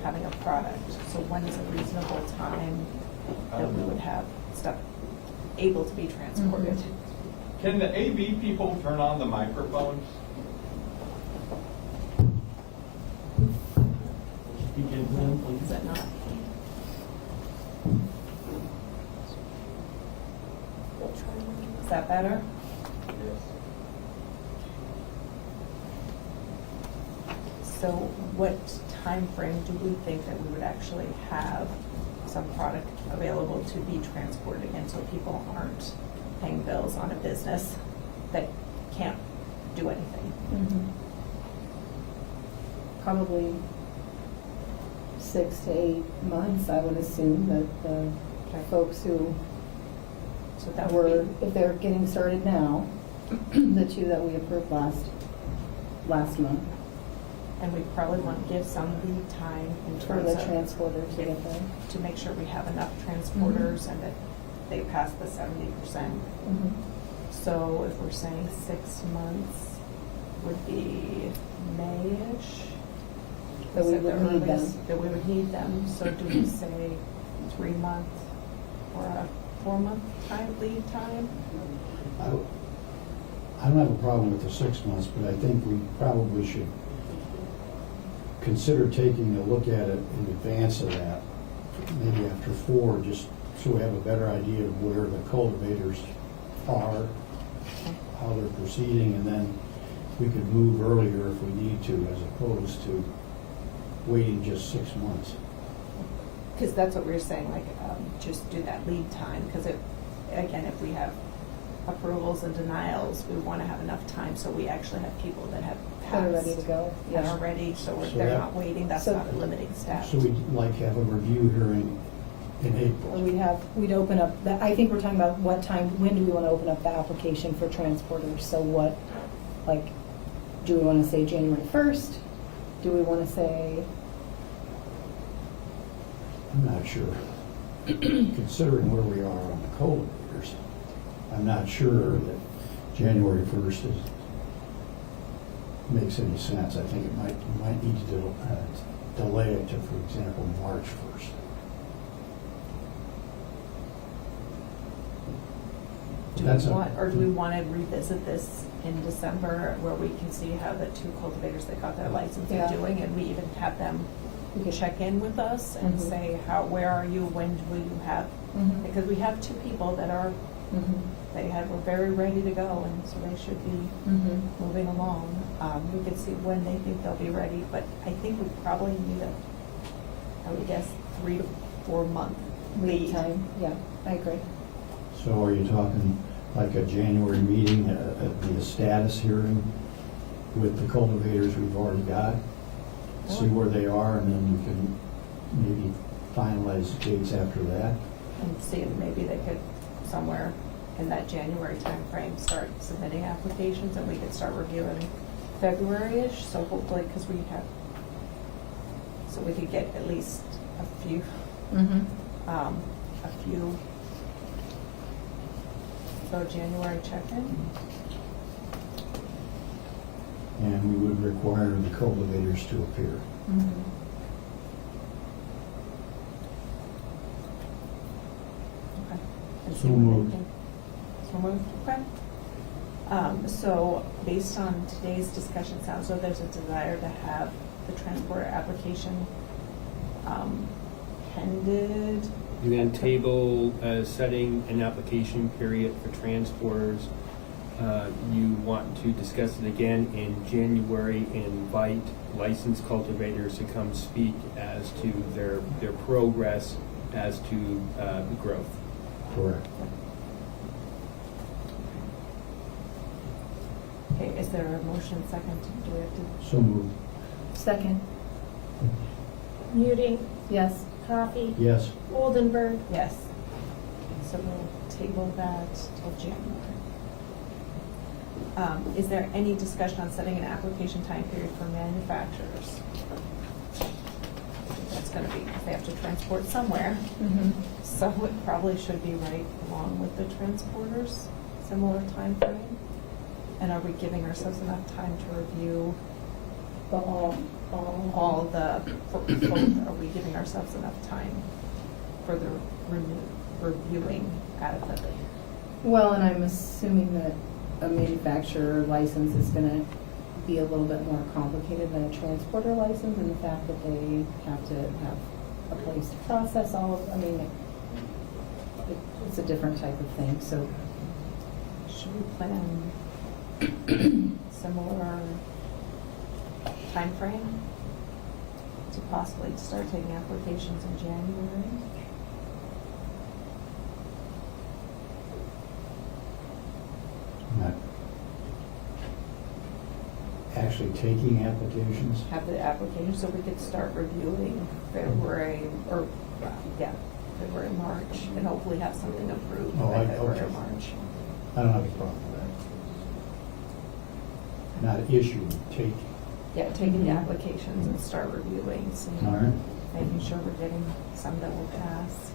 having a product. So when is a reasonable time that we would have stuff able to be transported? Can the AV people turn on the microphones? Is that not? Is that better? So what time frame do we think that we would actually have some product available to be transported again, so people aren't paying bills on a business that can't do anything? Probably 6 to 8 months, I would assume, that the folks who So that were, would be, if they're getting started now, the 2 that we approved last month, and we probably want to give some lead time in for terms the of transporter to get there. to make sure we have enough transporters and that they pass the 70%. So if we're saying 6 months would be May-ish. That we Is would the need them. earliest That we would need them, so do we say 3 months or a 4-month lead time? I don't have a problem with the 6 months, but I think we probably should consider taking a look at it in advance of that, maybe after 4, just so we have a better idea of where the cultivators are, how they're proceeding, and then we could move earlier if we need to, as opposed to waiting just 6 months. Because that's what we were saying, like, just do that lead time, because again, if we have approvals and denials, we want to have enough time so we actually have people that have That are passed. ready to go, That yeah. are ready, so So they're that- not waiting, that's so- not a limiting step. So we'd like have a review hearing in Or April. we'd open up, I think we're talking about what time, when do we want to open up the application for transporters? So what, like, do we want to say January 1st? Do we want to say, I'm not sure. Considering where we are on the cultivators, I'm not sure that January 1st makes any sense. I think you might need to delay it to, for example, March 1st. Do That's we a- want, or do we want to revisit this in December where we can see how the 2 cultivators that got their license Yeah. are doing, and we even have them check in with us and Mhm. say, where are you, when do you have, because we have 2 people that are, were very ready to go, and so they should be moving along. We could see when they think they'll be ready, but I think we probably need I would guess, 3 to 4 month lead time? Yeah, I agree. So are you talking like a January meeting, be a status hearing with the cultivators we've already got? See where they are, and then you can maybe finalize the dates after that? And see if maybe they could, somewhere in that January timeframe, start submitting applications, and we could start reviewing February-ish, so hopefully, because we have, so we could get at least a few, so January check-in. And we would require the cultivators to appear. Okay. And So see what they moved. think. So moved, okay. So based on today's discussion, sounds like there's a desire to have the transporter application pended. You're going to table setting an application period for transporters. You want to discuss it again in January and invite licensed cultivators to come speak as to their progress as to the growth. Correct. Okay, is there a motion second? Do we have to? So moved. Second. Muting, Yes. Coffee, Yes. Oldenburg. Yes. So we'll table that till January. Is there any discussion on setting an application time period for manufacturers? That's gonna be, they have to transport somewhere, so it probably should be right along with the transporters, similar time frame. And are we giving ourselves enough time to review all the, are we giving ourselves enough time for the reviewing adequately? Well, and I'm assuming that a manufacturer license is going to be a little bit more complicated than a transporter license, in the fact that they have to have a place to process all of, I mean, it's a different type of thing, so. Should we plan similar timeframe to possibly start taking applications in January? Not actually taking applications. Have the application so we could start reviewing February, or, February, March, and hopefully have something approved Oh, by February okay. or March. I don't have a problem with that. Not issue, taking. Yeah, taking the applications and start reviewing, seeing, All right. making sure we're getting some that will pass.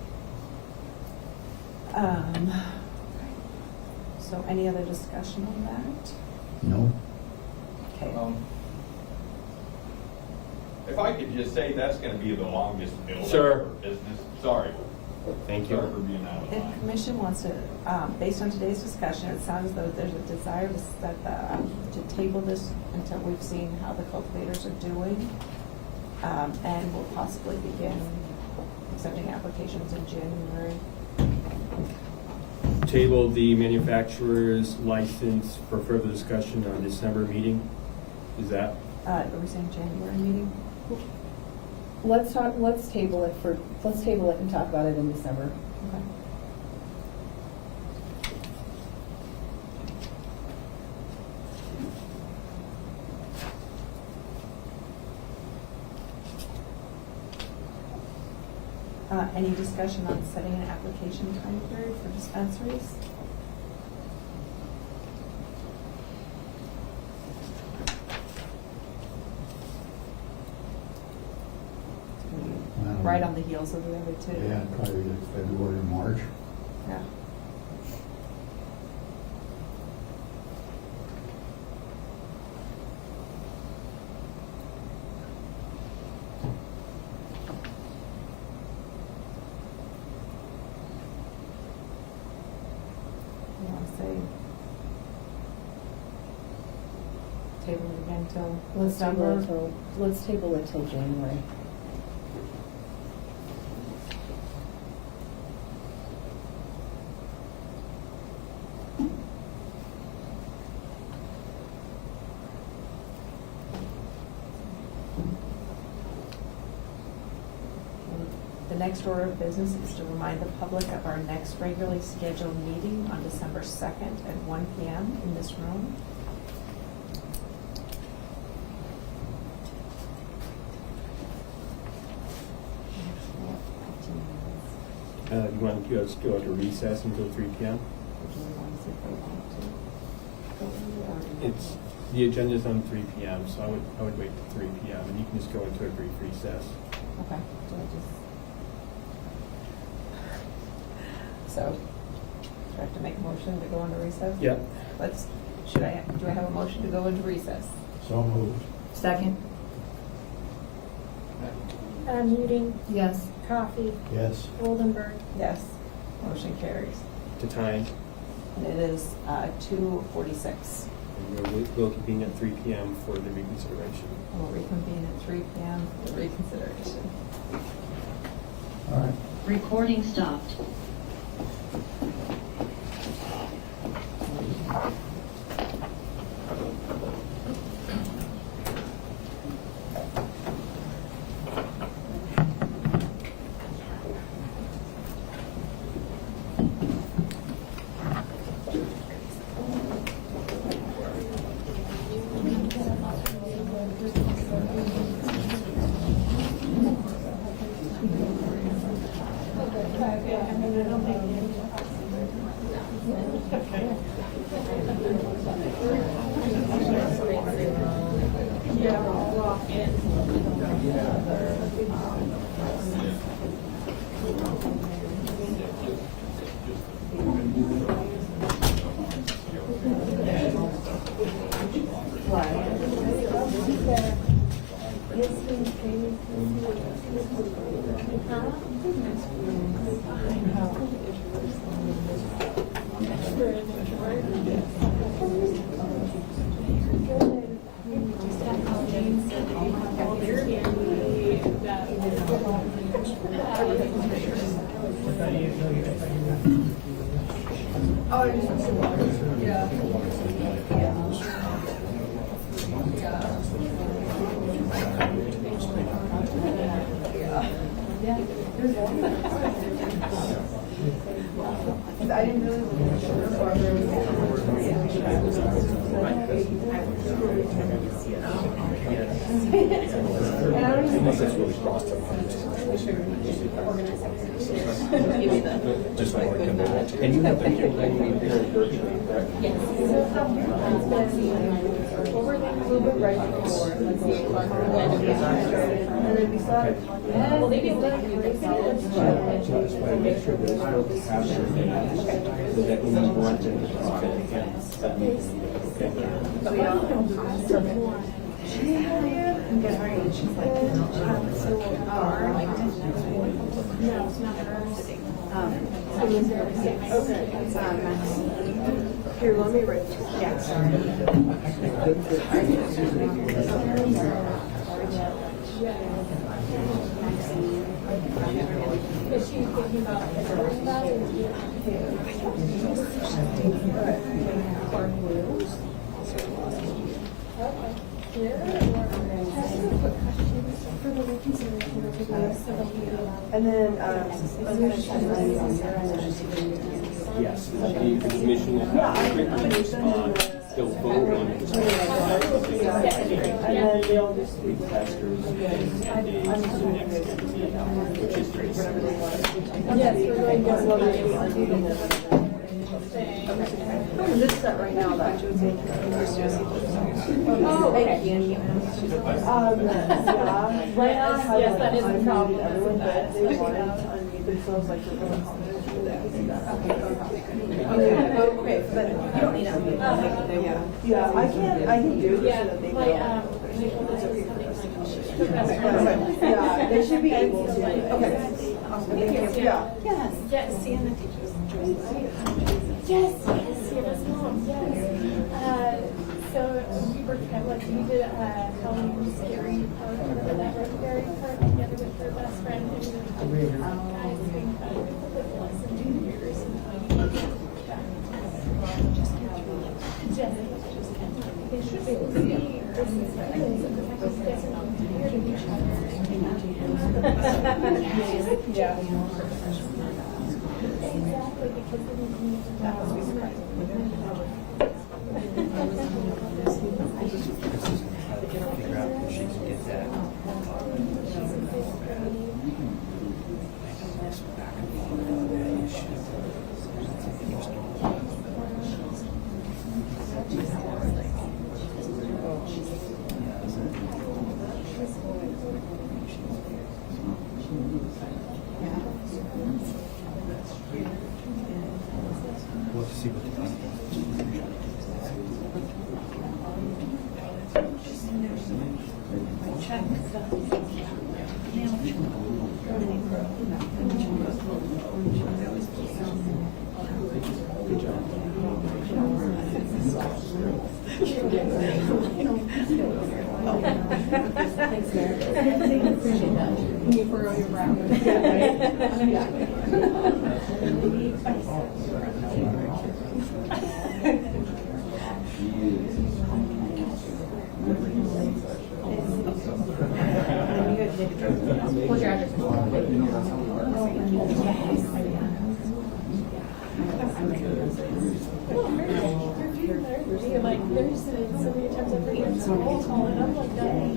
So any other discussion on that? No. Okay. If I could just say, that's gonna be the longest build Sure. for business. Sorry. Thank you. Sorry for being out of If line. commission wants to, based on today's discussion, it sounds as though there's a desire to set to table this until we've seen how the cultivators are doing. And we'll possibly begin accepting applications in January. Table the manufacturer's license for further discussion on December meeting. Is that? Are we saying January meeting? Let's table it and talk about it in December. Okay. Any discussion on setting an application time period for dispensaries? Right on the heels of the other two. Yeah, probably like February or March. Yeah. You want to say table it again till December? Let's table it till January. The next order of business is to remind the public of our next regularly scheduled meeting on December 2nd at 1 p.m. in this room. You want to go to recess until 3 p.m.? It's, the agenda's on 3 p.m., so I would wait till 3 p.m. and you can just go into a brief recess. Okay. So, do I have to make a motion to go into recess? Yeah. Do I have a motion to go into recess? So moved. Second? Muting. Yes. Coffee. Yes. Oldenburg. Yes. Motion carries. To time. And it is 2:46. And we'll convene at 3 p.m. for the reconsideration. And we'll reconvene at 3 p.m. for the reconsideration. All right. Recording stopped. I didn't really look And you have been doing virtually, correct? over there a little bit right before, and then we saw it. Well, they didn't Just want to make sure there's no capture so that when you want to, Here, let me write. Is she thinking about that? And then, yes, the commission will have written response. They'll vote on it. and then they'll just be Testers and days to the next which is very similar. yes, we're going to go this set right now, that should take. Oh, okay. Yeah, right now, Yes, that is the problem. Everyone, but they wanted to unmute themselves like they're going to. Okay, but you don't need to unmute. Yeah, I can do this so that they know. Yeah, they should be able to. Okay. Awesome. Yeah. Yes. Yes, Sienna teaches. Yes, yes, Sienna's mom, yes. So we were kind of like, we did Halloween Scary Park, whatever that was, Scary Park, together with her best friend, and we were talking about guys being kind of with less than 2 years. And just get through it. They should be able to see person's feelings and the fact that they guys are not compared to each other. Yeah. Exactly, because then that was surprising. We'll have to see what the Thanks, Mary. Appreciate that. Can you furrow your brow? What's your address? Like, there's so many times I've heard your roll call, and I'm like, dying.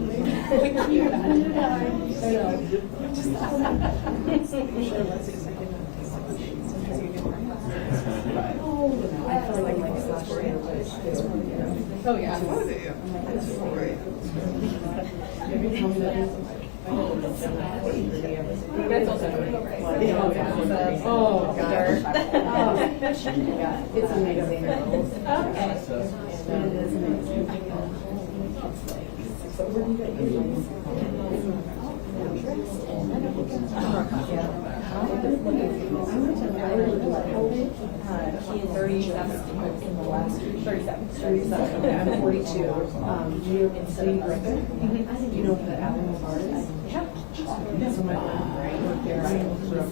I feel like oh yeah. That's also oh god. It's amazing. Okay. It is amazing. So where do you get in the last 37. Yeah, I'm 42. You know the Avenue Bars? Yeah. So my right there, I grew up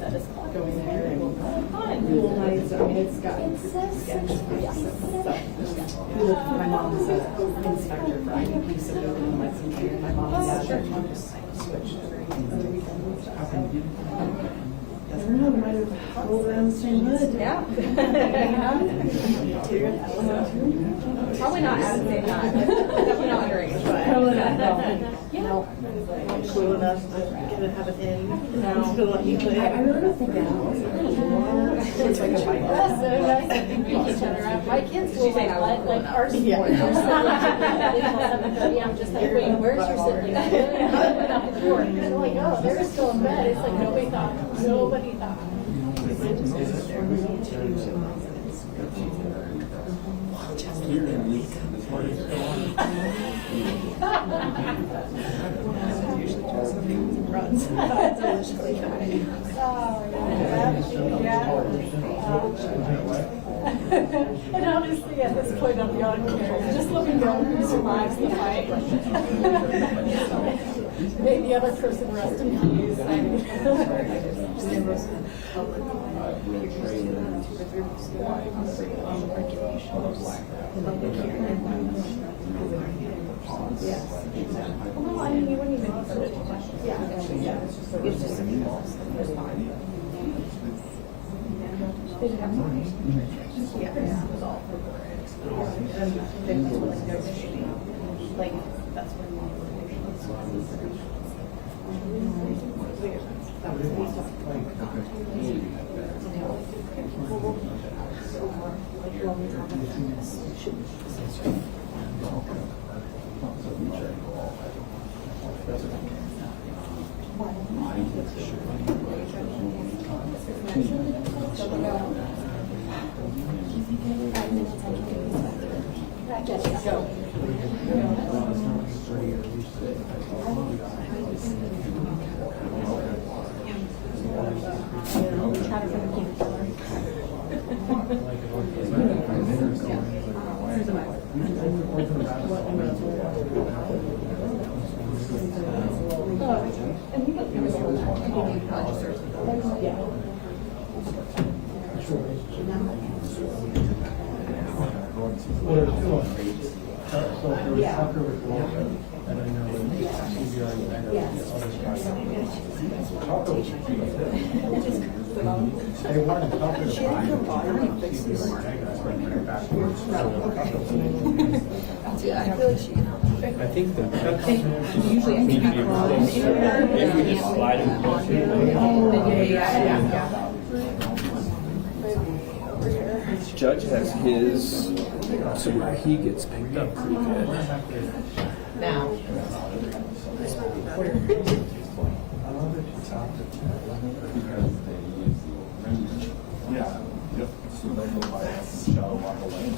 going there and cool nights. I mean, it's got sketch. So my mom's an inspector for IDP, so we live in Lexington. My mom and dad just switched every other weekend. never know, we might have rolled around the same hood. Yeah. Probably not at the same time. Definitely not underage, but. Probably not, no. Yeah. Cool enough to get it, have it in. No. Feel like you could. I really don't think that. It's like a fight. Yes, so nice to beat each other up. My kids will like our sport. Yeah. They're still 7:30. I'm just like, wait, where's your sibling? They're like, oh, they're still in bed. It's like nobody thought. Nobody thought. And obviously at this point I'm beyond care. Just let me know who survives the fight. May the other person rest in peace. Yes. Well, I mean, you wouldn't even consider it too much. Yeah. It's just it's fine. They didn't have money. Yeah, it was all like that's when I think the usually need to be replaced. Maybe we just slide them closer. Judge has his to where he gets picked up pretty good. now. Yeah. Yep. So they go by a shallow walk away.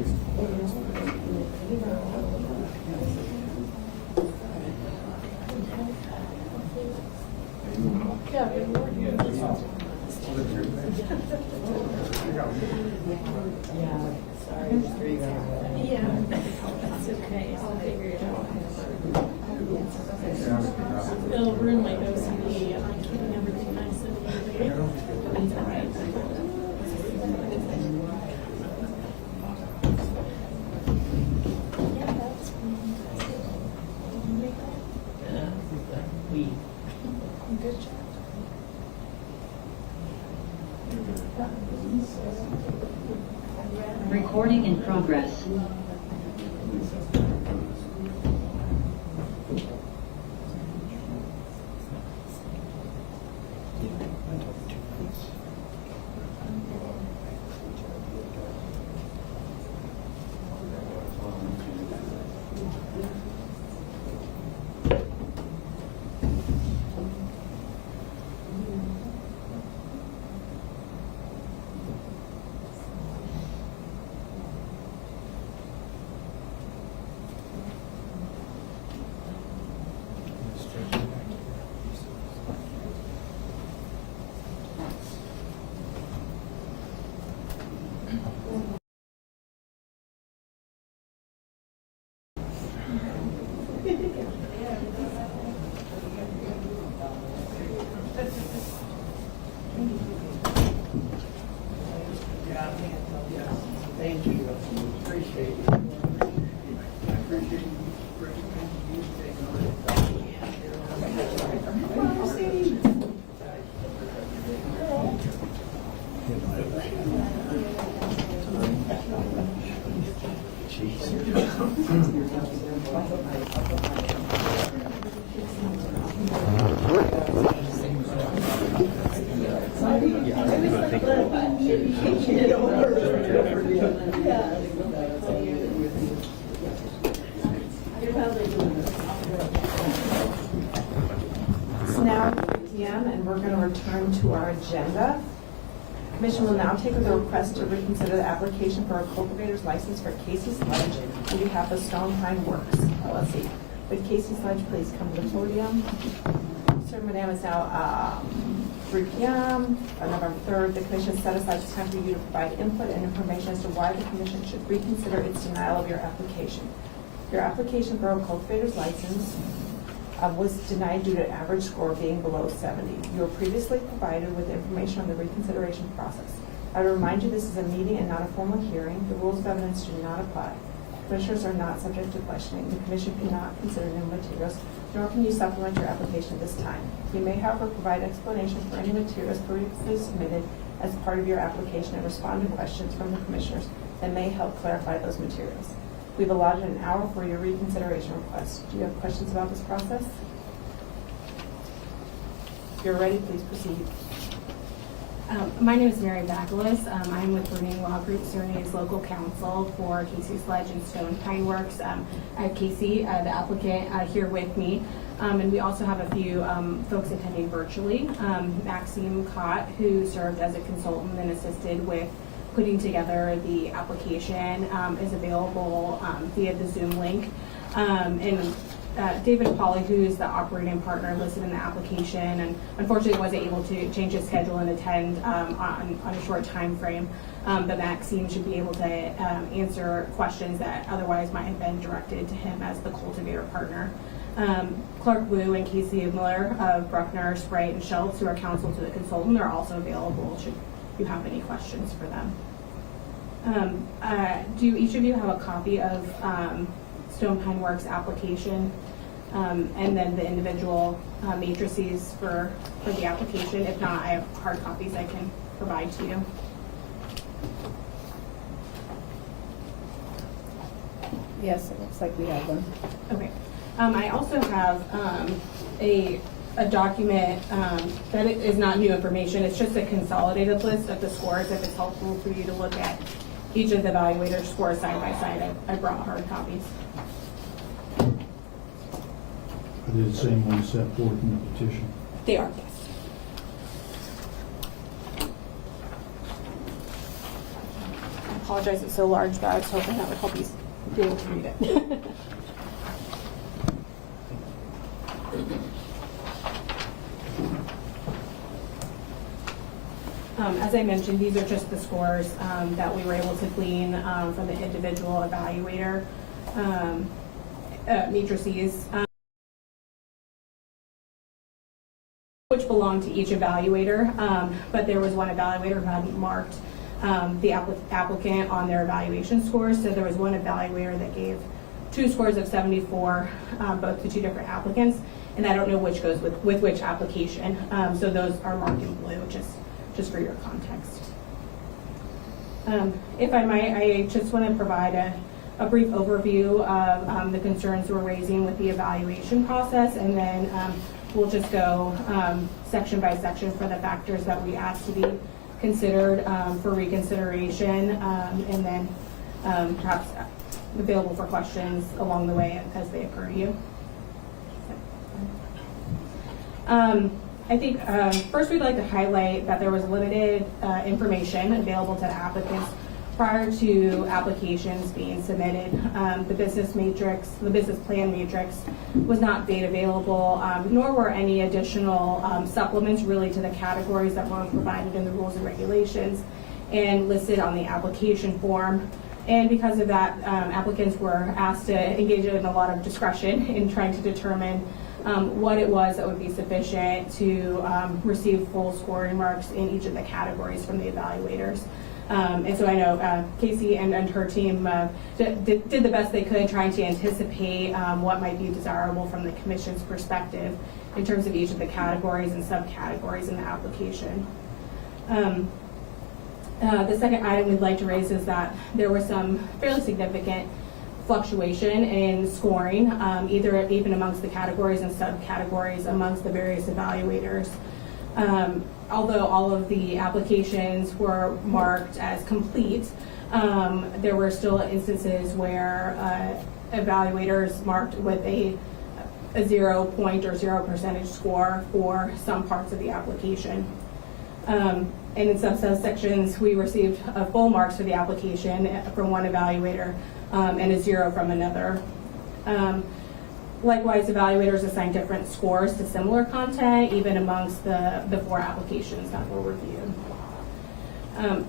Yeah, good morning. Yeah, that's okay. I'll figure it out. It'll ruin my OCD on keeping everything nice and neat. That's all right. Good job. Recording in progress. Thank you. Appreciate it. I appreciate you recommending you taking on It's now 3 p.m. and we're going to return to our agenda. Commission will now take the request to reconsider the application for a cultivator's license for Casey Sludge on behalf of Stone Pine Works LLC. Would Casey Sludge please come to the podium? Sir, Madam, it's now 3 p.m. on November 3rd. The Commission set aside this time for you to provide input and information as to why the Commission should reconsider its denial of your application. Your application for a cultivator's license was denied due to average score being below 70. You were previously provided with information on the reconsideration process. I would remind you this is a meeting and not a formal hearing. The rules of evidence do not apply. Commissioners are not subject to questioning. The Commission cannot consider new materials, nor can you supplement your application at this time. You may, however, provide explanation for any materials previously submitted as part of your application and respond to questions from the Commissioners that may help clarify those materials. We've allotted an hour for your reconsideration request. Do you have questions about this process? If you're ready, please proceed. My name is Mary Bacalus. I'm with Burning Law Group, serving as local counsel for Casey Sludge and Stone Pine Works. I have Casey, the applicant, here with me. And we also have a few folks attending virtually. Maxime Cott, who served as a consultant and assisted with putting together the application, is available via the Zoom link. And David Pauley, who is the operating partner listed in the application, and unfortunately wasn't able to change his schedule and attend on a short time frame. But Maxime should be able to answer questions that otherwise might have been directed to him as the cultivator partner. Clark Wu and Casey Miller of Bruckner, Sprite, and Schultz, who are counsel to the consultant, are also available should you have any questions for them. Do each of you have a copy of Stone Pine Works application and then the individual matrices for the application? If not, I have hard copies I can provide to you. Yes, it looks like we have them. Okay. I also have a document that is not new information. It's just a consolidated list of the scores if it's helpful for you to look at each of the evaluators' scores side by side. I brought hard copies. Are they the same ones set forth in the petition? They are, yes. apologize it's so large, but I was hoping that would help you be able to read it. As I mentioned, these are just the scores that we were able to glean from the individual evaluator matrices, which belong to each evaluator, but there was one evaluator who hadn't marked the applicant on their evaluation scores. So there was one evaluator that gave 2 scores of 74, both to 2 different applicants, and I don't know which goes with which application. So those are marked in blue, just for your context. If I might, I just want to provide a brief overview of the concerns we're raising with the evaluation process, and then we'll just go section by section for the factors that we asked to be considered for reconsideration, and then perhaps available for questions along the way as they occur to you. I think first we'd like to highlight that there was limited information available to the applicants prior to applications being submitted. The business plan matrix was not made available, nor were any additional supplements really to the categories that were provided in the rules and regulations and listed on the application form. And because of that, applicants were asked to engage in a lot of discretion in trying to determine what it was that would be sufficient to receive full scoring marks in each of the categories from the evaluators. And so I know Casey and her team did the best they could trying to anticipate what might be desirable from the Commission's perspective in terms of each of the categories and subcategories in the application. The second item we'd like to raise is that there was some fairly significant fluctuation in scoring, even amongst the categories and subcategories amongst the various evaluators. Although all of the applications were marked as complete, there were still instances where evaluators marked with a 0 point or 0% score for some parts of the application. And in some subsections, we received full marks for the application from one evaluator and a 0 from another. Likewise, evaluators assign different scores to similar content, even amongst the 4 applications that were reviewed.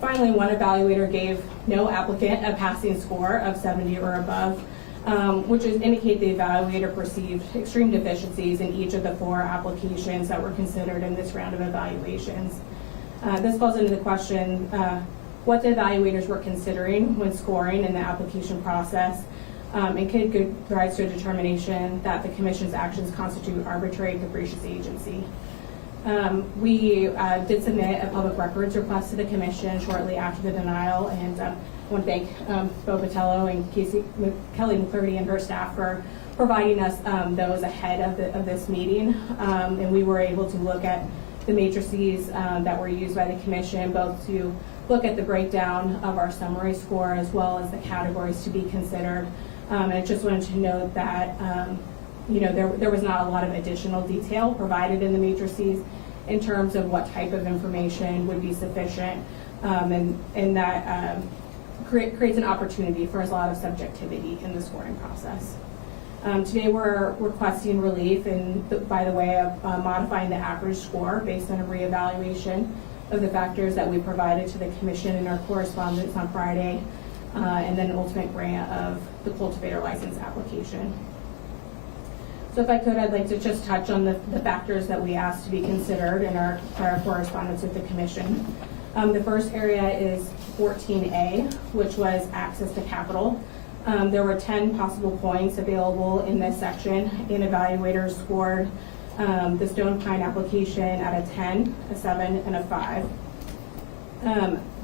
Finally, one evaluator gave no applicant a passing score of 70 or above, which indicate the evaluator perceived extreme deficiencies in each of the 4 applications that were considered in this round of evaluations. This falls into the question what the evaluators were considering when scoring in the application process, and could give rise to a determination that the Commission's actions constitute arbitrary and capricious agency. We did submit a public records request to the Commission shortly after the denial, and I want to thank Bo Botello and Kelly McClurdy and her staff for providing us those ahead of this meeting, and we were able to look at the matrices that were used by the Commission, both to look at the breakdown of our summary score as well as the categories to be considered. And I just wanted to note that there was not a lot of additional detail provided in the matrices in terms of what type of information would be sufficient, and that creates an opportunity for a lot of subjectivity in the scoring process. Today we're requesting relief by the way of modifying the average score based on a reevaluation of the factors that we provided to the Commission in our correspondence on Friday, and then an ultimate grant of the cultivator license application. So if I could, I'd like to just touch on the factors that we asked to be considered in our correspondence with the Commission. The first area is 14A, which was access to capital. There were 10 possible points available in this section, and evaluators scored the Stone Pine application at a 10, a 7, and a 5.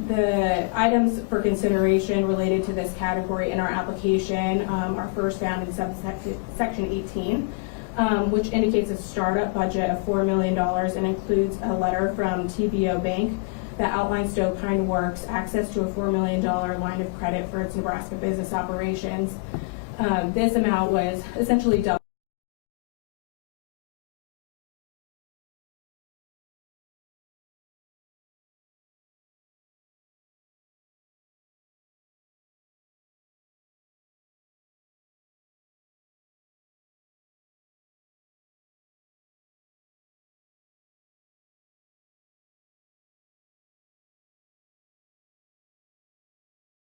The items for consideration related to this category in our application are first found in section 18, which indicates a startup budget of $4 million and includes a letter from TBO Bank that outlines Stone Pine Works access to a $4 million line of credit for its Nebraska business operations. This amount was essentially double